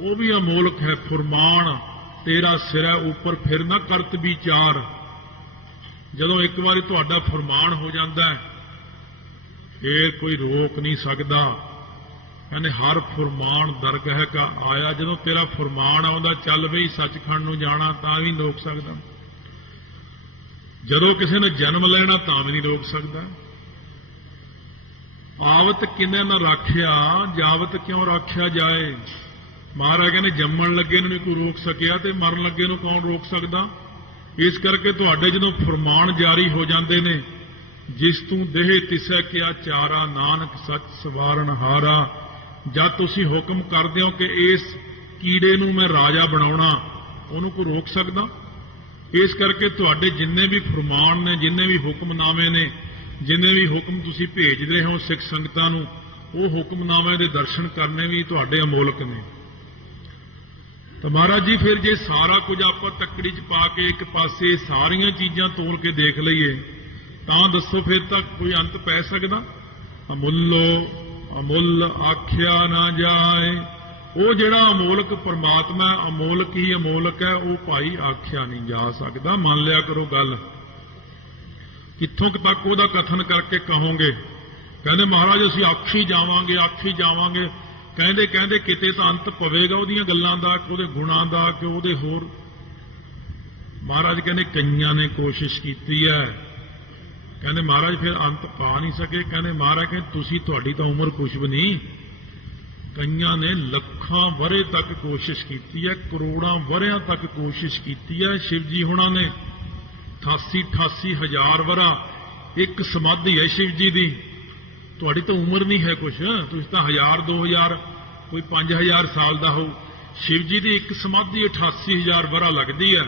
ਉਹ ਵੀ ਅਮੋਲਕ ਹੈ। ਫੁਰਮਾਨ ਤੇਰਾ ਸਿਰ ਹੈ ਉੱਪਰ, ਫਿਰ ਨਾ ਕਰਤ ਵਿਚਾਰ। ਜਦੋਂ ਇੱਕ ਵਾਰੀ ਤੁਹਾਡਾ ਫੁਰਮਾਨ ਹੋ ਜਾਂਦਾ ਹੈ, ਫੇਰ ਕੋਈ ਰੋਕ ਨਹੀਂ ਸਕਦਾ। ਕਹਿੰਦੇ ਹਰ ਫੁਰਮਾਨ ਦਰਗਹਿ ਕਾ ਆਇਆ। ਜਦੋਂ ਤੇਰਾ ਫੁਰਮਾਨ ਆਉਂਦਾ, ਚੱਲ ਬਈ ਸੱਚਖੰਡ ਨੂੰ ਜਾਣਾ, ਤਾਂ ਵੀ ਰੋਕ ਸਕਦਾ। ਜਦੋਂ ਕਿਸੇ ਨੇ ਜਨਮ ਲੈਣਾ, ਤਾਂ ਵੀ ਨਹੀਂ ਰੋਕ ਸਕਦਾ। ਆਵਤ ਕਿਨੇ ਨਾ ਰਾਖਿਆ, ਜਾਵਤ ਕਿਉਂ ਰਾਖਿਆ ਜਾਏ। ਮਹਾਰਾਜ ਕਹਿੰਦੇ ਜੰਮਣ ਲੱਗੇ ਨੂੰ ਨਹੀਂ ਕੋਈ ਰੋਕ ਸਕਿਆ, ਤੇ ਮਰਨ ਲੱਗੇ ਨੂੰ ਕੌਣ ਰੋਕ ਸਕਦਾ? ਇਸ ਕਰਕੇ ਤੁਹਾਡੇ ਜਦੋਂ ਫੁਰਮਾਨ ਜਾਰੀ ਹੋ ਜਾਂਦੇ ਨੇ, ਜਿਸ ਤੂੰ ਦੇਹ ਤਿਸੈ ਕਿਆ ਚਾਰਾ, ਨਾਨਕ ਸੱਚ ਸਵਾਰਨ ਹਾਰਾ, ਜਦ ਤੁਸੀਂ ਹੁਕਮ ਕਰਦੇ ਹੋ ਕਿ ਇਸ ਕੀੜੇ ਨੂੰ ਮੈਂ ਰਾਜਾ ਬਣਾਉਣਾ, ਉਹਨੂੰ ਕੋਈ ਰੋਕ ਸਕਦਾ? ਇਸ ਕਰਕੇ ਤੁਹਾਡੇ ਜਿੰਨੇ ਵੀ ਫਰਮਾਨ ਨੇ, ਜਿੰਨੇ ਵੀ ਹੁਕਮਨਾਮੇ ਨੇ, ਜਿੰਨੇ ਵੀ ਹੁਕਮ ਤੁਸੀਂ ਭੇਜਦੇ ਹੋ ਸਿੱਖ ਸੰਗਤਾਂ ਨੂੰ, ਉਹ ਹੁਕਮਨਾਮਿਆਂ ਦੇ ਦਰਸ਼ਨ ਕਰਨੇ ਵੀ ਤੁਹਾਡੇ ਅਮੋਲਕ ਨੇ। ਤਾਂ ਮਹਾਰਾਜ ਜੀ ਫਿਰ ਜੇ ਸਾਰਾ ਕੁਝ ਆਪਾਂ ਤੱਕੜੀ 'ਚ ਪਾ ਕੇ ਇੱਕ ਪਾਸੇ ਸਾਰੀਆਂ ਚੀਜ਼ਾਂ ਤੋਲ ਕੇ ਦੇਖ ਲਈਏ ਤਾਂ ਦੱਸੋ ਫਿਰ ਤਾਂ ਕੋਈ ਅੰਤ ਪੈ ਸਕਦਾ? ਅਮੁੱਲ ਆਖਿਆ ਨਾ ਜਾਏ। ਉਹ ਜਿਹੜਾ ਅਮੋਲਕ ਪਰਮਾਤਮਾ ਅਮੋਲਕ ਹੀ ਅਮੋਲਕ ਹੈ, ਉਹ ਭਾਈ ਆਖਿਆ ਨਹੀਂ ਜਾ ਸਕਦਾ। ਮੰਨ ਲਿਆ ਕਰੋ ਗੱਲ। ਕਿੱਥੋਂ ਤੱਕ ਉਹਦਾ ਕਥਨ ਕਰਕੇ ਕਹੋਗੇ? ਕਹਿੰਦੇ ਮਹਾਰਾਜ ਅਸੀਂ ਆਖੀ ਜਾਵਾਂਗੇ, ਆਖੀ ਜਾਵਾਂਗੇ। ਕਹਿੰਦੇ ਕਹਿੰਦੇ ਕਿਤੇ ਤਾਂ ਅੰਤ ਪਵੇਗਾ ਉਹਦੀਆਂ ਗੱਲਾਂ ਦਾ, ਕਿ ਉਹਦੇ ਗੁਣਾਂ ਦਾ, ਕਿ ਉਹਦੇ ਹੋਰ। ਮਹਾਰਾਜ ਕਹਿੰਦੇ ਕਈਆਂ ਨੇ ਕੋਸ਼ਿਸ਼ ਕੀਤੀ ਹੈ। ਕਹਿੰਦੇ ਮਹਾਰਾਜ ਫਿਰ ਅੰਤ ਪਾ ਨਹੀਂ ਸਕੇ। ਕਹਿੰਦੇ ਮਹਾਰਾਜ ਕਹਿੰਦੇ ਤੁਸੀਂ, ਤੁਹਾਡੀ ਤਾਂ ਉਮਰ ਕੁਛ ਵੀ ਨਹੀਂ। ਕਈਆਂ ਨੇ ਲੱਖਾਂ ਵਰ੍ਹੇ ਤੱਕ ਕੋਸ਼ਿਸ਼ ਕੀਤੀ ਹੈ, ਕਰੋੜਾਂ ਵਰ੍ਹਿਆਂ ਤੱਕ ਕੋਸ਼ਿਸ਼ ਕੀਤੀ ਹੈ। ਸ਼ਿਵ ਜੀ ਹੁਣਾਂ ਨੇ 88 ਹਜ਼ਾਰ ਵਰ੍ਹਾ ਇੱਕ ਸਮਾਧੀ ਹੈ ਸ਼ਿਵ ਜੀ ਦੀ। ਤੁਹਾਡੀ ਤਾਂ ਉਮਰ ਨਹੀਂ ਹੈ ਕੁਛ, ਤੁਸੀਂ ਤਾਂ 1000 2000 ਕੋਈ 5000 ਸਾਲ ਦਾ ਹੋ। ਸ਼ਿਵ ਜੀ ਦੀ ਇੱਕ ਸਮਾਧੀ 88 ਹਜ਼ਾਰ ਵਰ੍ਹਾ ਲੱਗਦੀ ਹੈ।